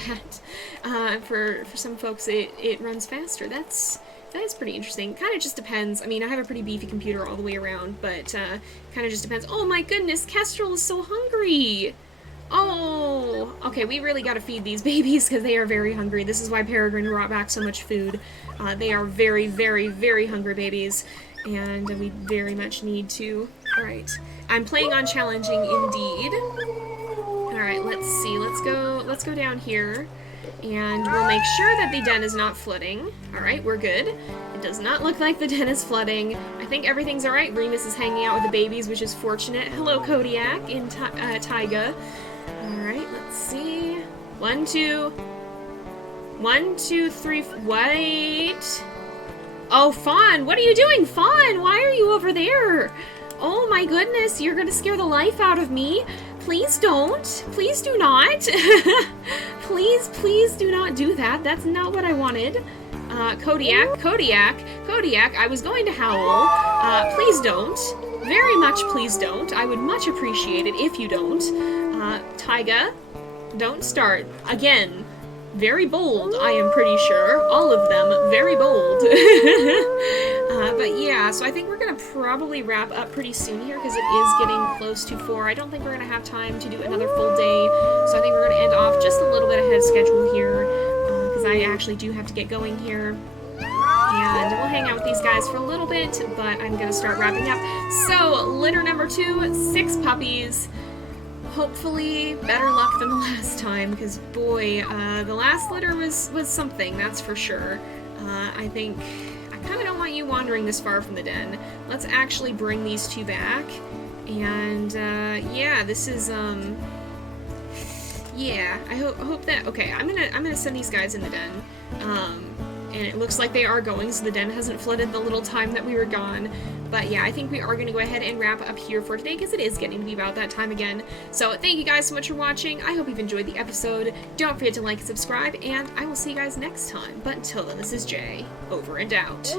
that. For some folks, it runs faster. That is pretty interesting. Kind of just depends. I mean, I have a pretty beefy computer all the way around, but kind of just depends. Oh my goodness, Kestrel is so hungry! Oh! Okay, we really gotta feed these babies because they are very hungry. This is why Peregrine brought back so much food. They are very, very, very hungry babies, and we very much need to. Alright. I'm playing on challenging indeed. Alright, let's see. Let's go down here. And we'll make sure that the den is not flooding. Alright, we're good. It does not look like the den is flooding. I think everything's alright. Remus is hanging out with the babies, which is fortunate. Hello, Kodiak and Tyga. Alright, let's see. 1, 2... 1, 2, 3... Wait! Oh, Fawn! What are you doing, Fawn? Why are you over there? Oh my goodness, you're gonna scare the life out of me. Please don't. Please do not. Please do not do that. That's not what I wanted. Kodiak, I was going to howl. Please don't. Very much please don't. I would much appreciate it if you don't. Tyga, don't start. Again, very bold, I am pretty sure. All of them, very bold. But yeah, so I think we're gonna probably wrap up pretty soon here because it is getting close to 4. I don't think we're gonna have time to do another full day, so I think we're gonna end off just a little bit ahead of schedule here because I actually do have to get going here. And we'll hang out with these guys for a little bit, but I'm gonna start wrapping up. So, litter number 2, 6 puppies. Hopefully better luck than the last time, because boy, the last litter was something, that's for sure. I think I kind of don't want you wandering this far from the den. Let's actually bring these 2 back, and yeah, this is yeah, I hope that, okay, I'm gonna send these guys in the den, and it looks like they are going, so the den hasn't flooded the little time that we were gone. But yeah, I think we are going to go ahead and wrap up here for today because it is getting to be about that time again. So thank you guys so much for watching. I hope you've enjoyed the episode. Don't forget to like and subscribe, and I will see you guys next time. But until then, this is Jay, over and out.